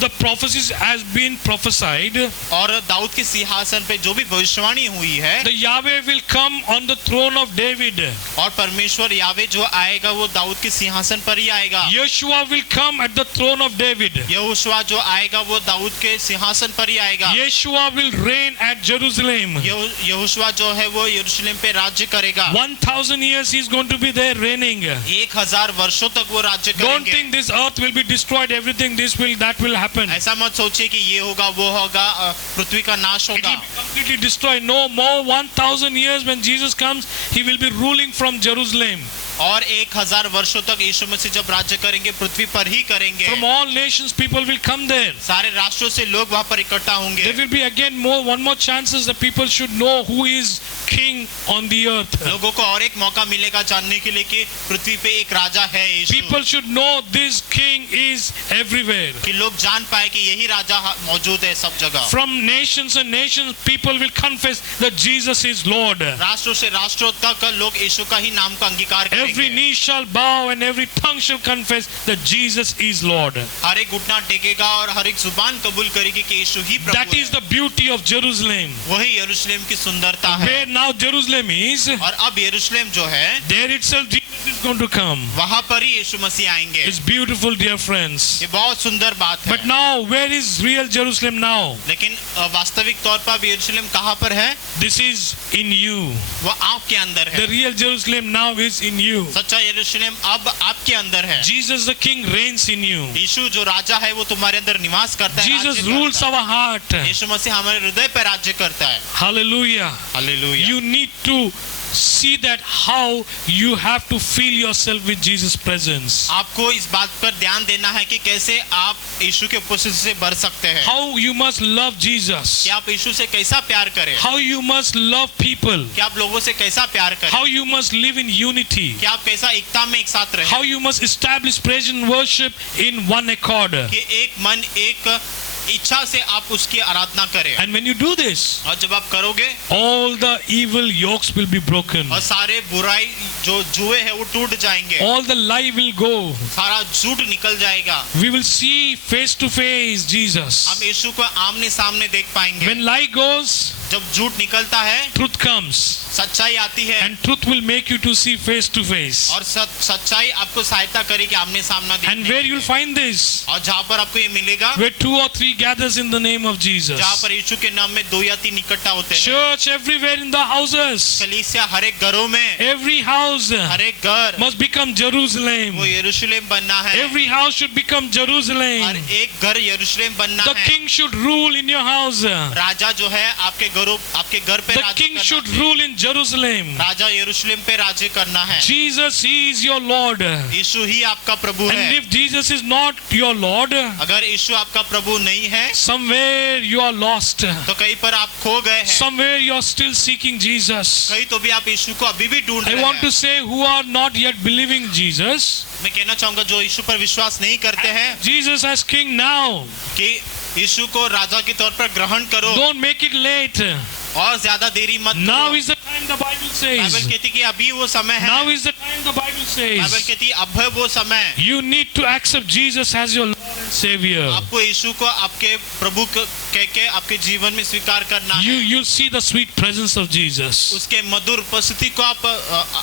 the prophecies has been prophesied, और दाऊद के सिंहासन पे जो भी भविष्यवाणी हुई है, the Yahweh will come on the throne of David. और परमेश्वर यावे जो आएगा वो दाऊद के सिंहासन पर ही आएगा। Yeshua will come at the throne of David. Yehoshua जो आएगा वो दाऊद के सिंहासन पर ही आएगा। Yeshua will reign at Jerusalem. Yehoshua जो है वो यरूशलेम पे राज्य करेगा। 1000 years he's going to be there reigning. 1000 वर्षों तक वो राज्य Don't करेंगे। think this earth will be destroyed, everything that will happen. ऐसा मत सोचिए कि ये होगा वो होगा, पृथ्वी का नाश It होगा। will be completely destroyed. No more 1000 years when Jesus comes, he will be ruling from Jerusalem. और 1000 वर्षों तक यीशु मसीह जब राज्य करेंगे पृथ्वी पर ही करेंगे। From all nations people will come there. सारे राष्ट्रों से लोग वहाँ पर इकट्ठा होंगे। There will be again one more chances that people should know who is king on the earth. लोगों को और एक मौका मिलेगा जानने के लिए कि पृथ्वी पे एक राजा है यीशु। People should know this king is everywhere. कि लोग जान पाए कि यही राजा मौजूद है सब जगह। From nations and nations people will confess that Jesus is Lord. राष्ट्रों से राष्ट्रों तक लोग यीशु का ही नाम का अंगीकार करेंगे। Every knee shall bow and every tongue shall confess that Jesus is Lord. हर एक घुटना टेकेगा और हर एक जुबान कबूल करेगी कि यीशु ही प्रभु That is है। the beauty of Jerusalem. वही यरूशलेम की सुंदरता है। Where now Jerusalem is, और अब यरूशलेम जो है there itself Jesus is going to come. वहाँ पर ही यीशु मसीह आएंगे। It's beautiful, dear friends. ये बहुत सुंदर बात है। But now, where is real Jerusalem now? लेकिन वास्तविक तौर पर अब यरूशलेम कहाँ पर है? This is in you. वो आपके अंदर है। The real Jerusalem now is in you. सच्चा यरूशलेम अब आपके अंदर है। Jesus the King reigns in you. यीशु जो राजा है वो तुम्हारे अंदर निवास करता है। Jesus राज्य rules करता our heart. है। यीशु मसीह हमारे हृदय पर राज्य करता है। Hallelujah. Hallelujah. You need to see that how you have to fill yourself with Jesus' presence. आपको इस बात पर ध्यान देना है कि कैसे आप यीशु के उपस्थिति से भर सकते हैं। How you must love Jesus. कि आप यीशु से कैसा प्यार करें। How you must love people. कि आप लोगों से कैसा प्यार करें। How you must live in unity. कि आप कैसा एकता में एक साथ रहें। How you must establish praise and worship in one accord. कि एक मन एक इच्छा से आप उसकी आराधना करें। And when you do this, और जब आप करोगे all the evil yokes will be broken. और सारे बुराई जो जुए हैं वो टूट जाएंगे। All the lie will go. सारा झूठ निकल जाएगा। We will see face to face Jesus. हम यीशु को आमने सामने देख पाएंगे। When lie goes, जब झूठ निकलता है truth comes. सच्चाई आती है। And truth will make you to see face to face. और सच्चाई आपको सहायता करेगी आमने सामने देखने And where के you'll लिए। find this? और जहाँ पर आपको ये मिलेगा, Where 2 or 3 gathers in the name of Jesus. जहाँ पर यीशु के नाम में 2 या 3 इकट्ठा होते हैं। Church everywhere in the houses. कलीसिया हर एक घरों में, Every house हर एक घर must become Jerusalem. वो यरूशलेम बनना है। Every house should become her Jerusalem. एक घर यरूशलेम बनना The है। king should rule in your house. राजा जो है आपके घर पे The राज्य king करना should है। rule in Jerusalem. राजा यरूशलेम पे राज्य करना है। Jesus is your Lord. यीशु ही आपका प्रभु And है। if Jesus is not your Lord, अगर यीशु आपका प्रभु नहीं है somewhere you are lost. तो कहीं पर आप खो गए हैं। Somewhere you are still seeking Jesus. कहीं तो भी आप यीशु को अभी भी ढूंढ I रहे want to हैं। say who are not yet believing Jesus. मैं कहना चाहूंगा जो यीशु पर विश्वास नहीं करते हैं Jesus as king now. कि यीशु को राजा के तौर पर ग्रहण करो Don't make it late. और ज्यादा देरी मत Now करो। is the time the Bible Bible says. कहती कि अभी वो समय है। Now is the time the Bible Bible says. कहती अब है वो समय। You need to accept Jesus as your Lord and Savior. आपको यीशु को आपके प्रभु कह के आपके जीवन में स्वीकार करना है। You'll see the sweet presence of Jesus. उसके मधुर उपस्थिति को आप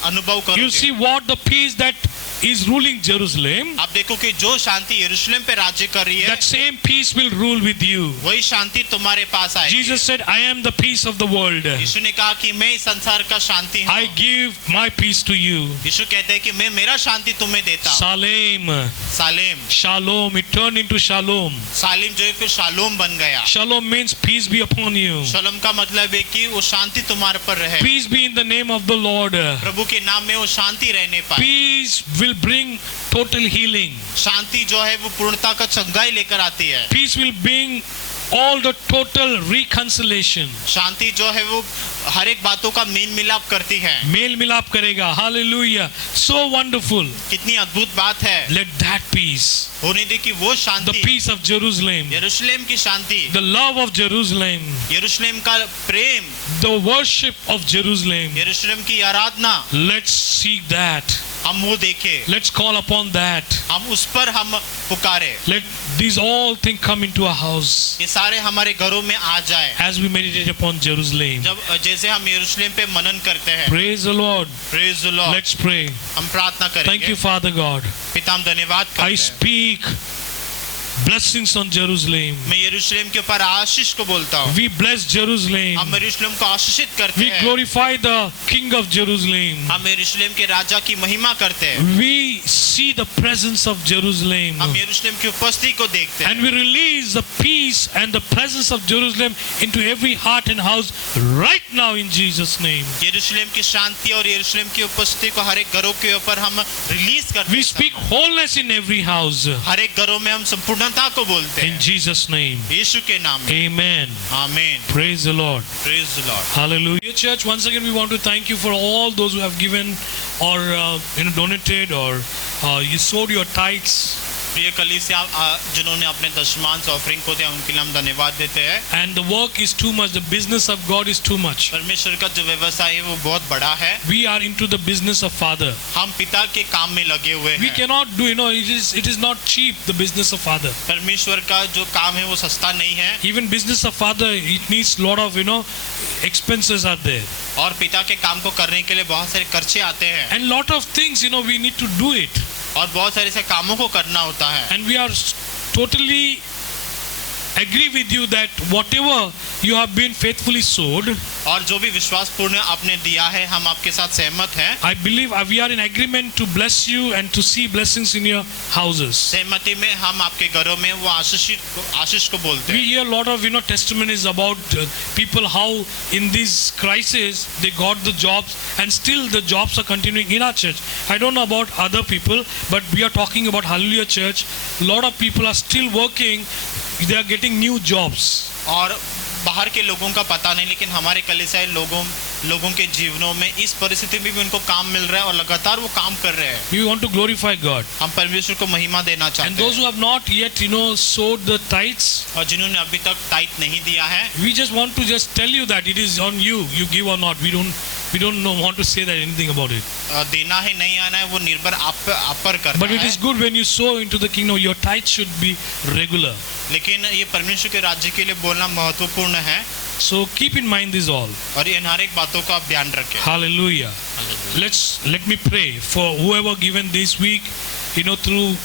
अनुभव You'll see करोगे। what the peace that is ruling Jerusalem. आप देखो कि जो शांति यरूशलेम पे राज्य कर रही है That same peace will rule with you. वही शांति तुम्हारे पास आएगी। Jesus said, I am the peace of the world. यीशु ने कहा कि मैं इस संसार का शांति हूँ। I give my peace to you. यीशु कहते हैं कि मैं मेरा शांति तुम्हें देता हूँ। Salem, Salem Shalom, it turned into Shalom. सालिम जो है फिर शालोम बन गया। Shalom means peace be upon you. शलोम का मतलब है कि वो शांति तुम्हारे पर रहे। Peace be in the name of the Lord. प्रभु के नाम में वो शांति रहने पाए। Peace will bring total healing. शांति जो है वो पूर्णता का चंगाई लेकर आती है। Peace will bring all the total reconciliation. शांति जो है वो हर एक बातों का मेल मिलाप करती है। मेल मिलाप करेगा. Hallelujah. So wonderful. कितनी अद्भुत बात है। Let that peace, होने दे कि वो the Shanti, peace of Jerusalem, यरूशलेम की शांति, the love of Jerusalem, यरूशलेम का प्रेम, the worship of Jerusalem. यरूशलेम की आराधना, Let's seek that. हम वो देखें, Let's call upon that. हम उस पर हम पुकारे, Let these all things come into our house ये सारे हमारे घरों में आ जाए। as we meditate upon Jerusalem. जब जैसे हम यरूशलेम पे मनन करते हैं, Praise the Lord. Praise the Lord, Let's pray. हम प्रार्थना Thank करेंगे। you, Father God. पिता हम धन्यवाद I करते हैं। speak blessings on Jerusalem. मैं यरूशलेम के ऊपर आशीष को बोलता हूँ। We bless Jerusalem. हम यरूशलेम को आशीषित करते We हैं। glorify the King of Jerusalem. हम यरूशलेम के राजा की महिमा करते हैं। We see the presence of Jerusalem. हम यरूशलेम की उपस्थिति को देखते हैं And we release the peace and the presence of Jerusalem into every heart and house right now in Jesus' name. यरूशलेम की शांति और यरूशलेम की उपस्थिति को हर एक घरों के ऊपर हम रिलीज करते We हैं। speak wholeness in every house हर एक घरों में हम संपूर्णता को बोलते in हैं Jesus' name. यीशु के नाम में। Amen. आमीन। Praise the Lord. Praise the Lord. Hallelujah. Dear church, once again we want to thank you for all those who have given or donated or you sowed your tithes. प्रिय कलीसिया, जिन्होंने अपने दशमांश offering को दिया उनके लिए हम धन्यवाद देते हैं। And the work is too much. The business of God is too much. परमेश्वर का जो व्यवसाय है वो बहुत बड़ा है। We are into the business of Father. हम पिता के काम में लगे हुए We हैं। cannot do, it is not cheap, the business of Father. परमेश्वर का जो काम है वो सस्ता नहीं है। Even business of Father, it needs lot of, expenses are there. और पिता के काम को करने के लिए बहुत सारे खर्चे आते हैं And lot of things, we need to do it. और बहुत सारे ऐसे कामों को करना होता है। And we are totally agree with you that whatever you have been faithfully sowed, और जो भी विश्वासपूर्ण आपने दिया है हम आपके साथ सहमत हैं। I believe we are in agreement to bless you and to see blessings in your houses. सहमति में हम आपके घरों में वो आशीष को बोलते We हैं। hear a lot of testimonies about people how in this crisis they got the jobs and still the jobs are continuing in our church. I don't know about other people, but we are talking about Hallelujah Church. A lot of people are still working. They are getting new jobs. और बाहर के लोगों का पता नहीं, लेकिन हमारे कलीसिया लोगों के जीवनों में इस परिस्थिति में भी उनको काम मिल रहा है और लगातार वो काम कर रहे हैं। We want to glorify God. हम परमेश्वर को महिमा देना And चाहते those who हैं। have not yet, sowed the tithes, और जिन्होंने अभी तक टाइट नहीं दिया है, we just want to just tell you that it is on you. You give or not. We don't want to say that anything about it. देना है नहीं आना है वो निर्भर आप पर करना But it है। is good when you sow into the kingdom. Your tithe should be regular. लेकिन ये परमेश्वर के राज्य के लिए बोलना महत्वपूर्ण है So keep in mind this all. और इन हर एक बातों को आप ध्यान रखें। Hallelujah. Let me pray for whoever given this week, through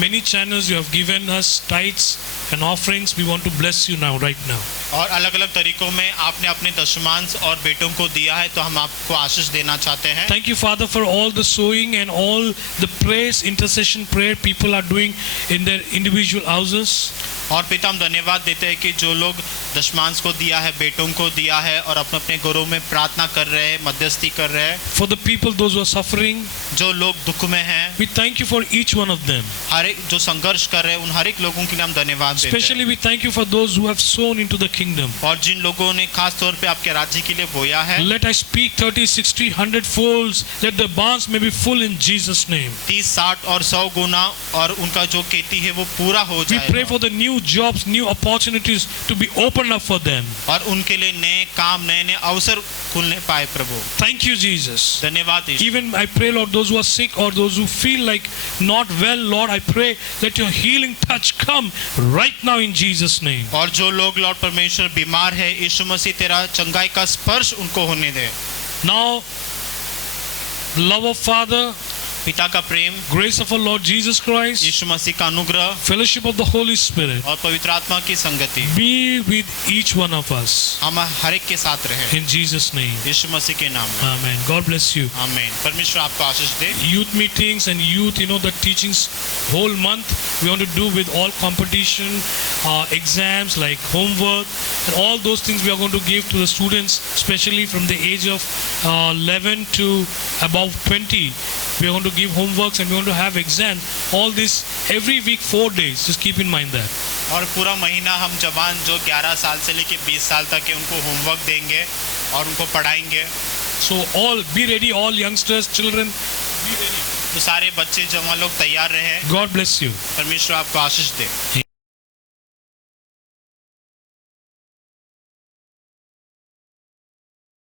many channels you have given us tithes and offerings. We want to bless you now, right now. और अलग अलग तरीकों में आपने अपने दशमांश और बेटों को दिया है तो हम आपको आशीष देना चाहते हैं। Thank you, Father, for all the sowing and all the prayers, intercession prayer people are doing in their individual houses. और पिता हम धन्यवाद देते हैं कि जो लोग दशमांश को दिया है, बेटों को दिया है और अपने अपने घरों में प्रार्थना कर रहे हैं, मध्यस्थी कर रहे हैं। For the people, those who are suffering, जो लोग दुख में हैं, we thank you for each one of them. हर एक जो संघर्ष कर रहे हैं उन हर एक लोगों के लिए हम धन्यवाद देते हैं। Especially we thank you for those who have sown into the kingdom. और जिन लोगों ने खास तौर पे आपके राज्य के लिए बोया है, Let I speak 30, 60, 100 folds. Let the barns may be full in Jesus' name. 30, 60 और 100 गुना और उनका जो खेती है वो पूरा हो We pray जाए for the new jobs, new opportunities to be opened up for them. और उनके लिए नए काम, नए नए अवसर खुलने पाए। प्रभु Thank you, Jesus. धन्यवाद यीशु। Even I pray, Lord, those who are sick or those who feel like not well, Lord, I pray let your healing touch come right now in Jesus' name. और जो लोग Lord परमेश्वर बीमार है, यीशु मसीह तेरा चंगाई का स्पर्श उनको होने दे। Now, love of Father, पिता का प्रेम, grace of our Lord Jesus Christ, यीशु मसीह का अनुग्रह fellowship of the Holy Spirit और पवित्र आत्मा की संगति be with each one of us. हम हर एक के साथ रहे In Jesus' name. यीशु मसीह के नाम में। Amen. God bless you. आमीन। परमेश्वर आपको आशीष दे। Youth meetings and youth, the teachings whole month we want to do with all competition, exams like homework and all those things we are going to give to the students, especially from the age of 11 to above 20. We are going to give homeworks and we are going to have exams. All this every week, 4 days. Just keep in mind that. और पूरा महीना हम जवान जो 11 साल से लेके 20 साल तक के उनको होमवर्क देंगे और उनको पढ़ाएंगे। So all be ready, all youngsters, children, be ready. तो सारे बच्चे जवान लोग तैयार रहे। God bless you. परमेश्वर आपको आशीष दे।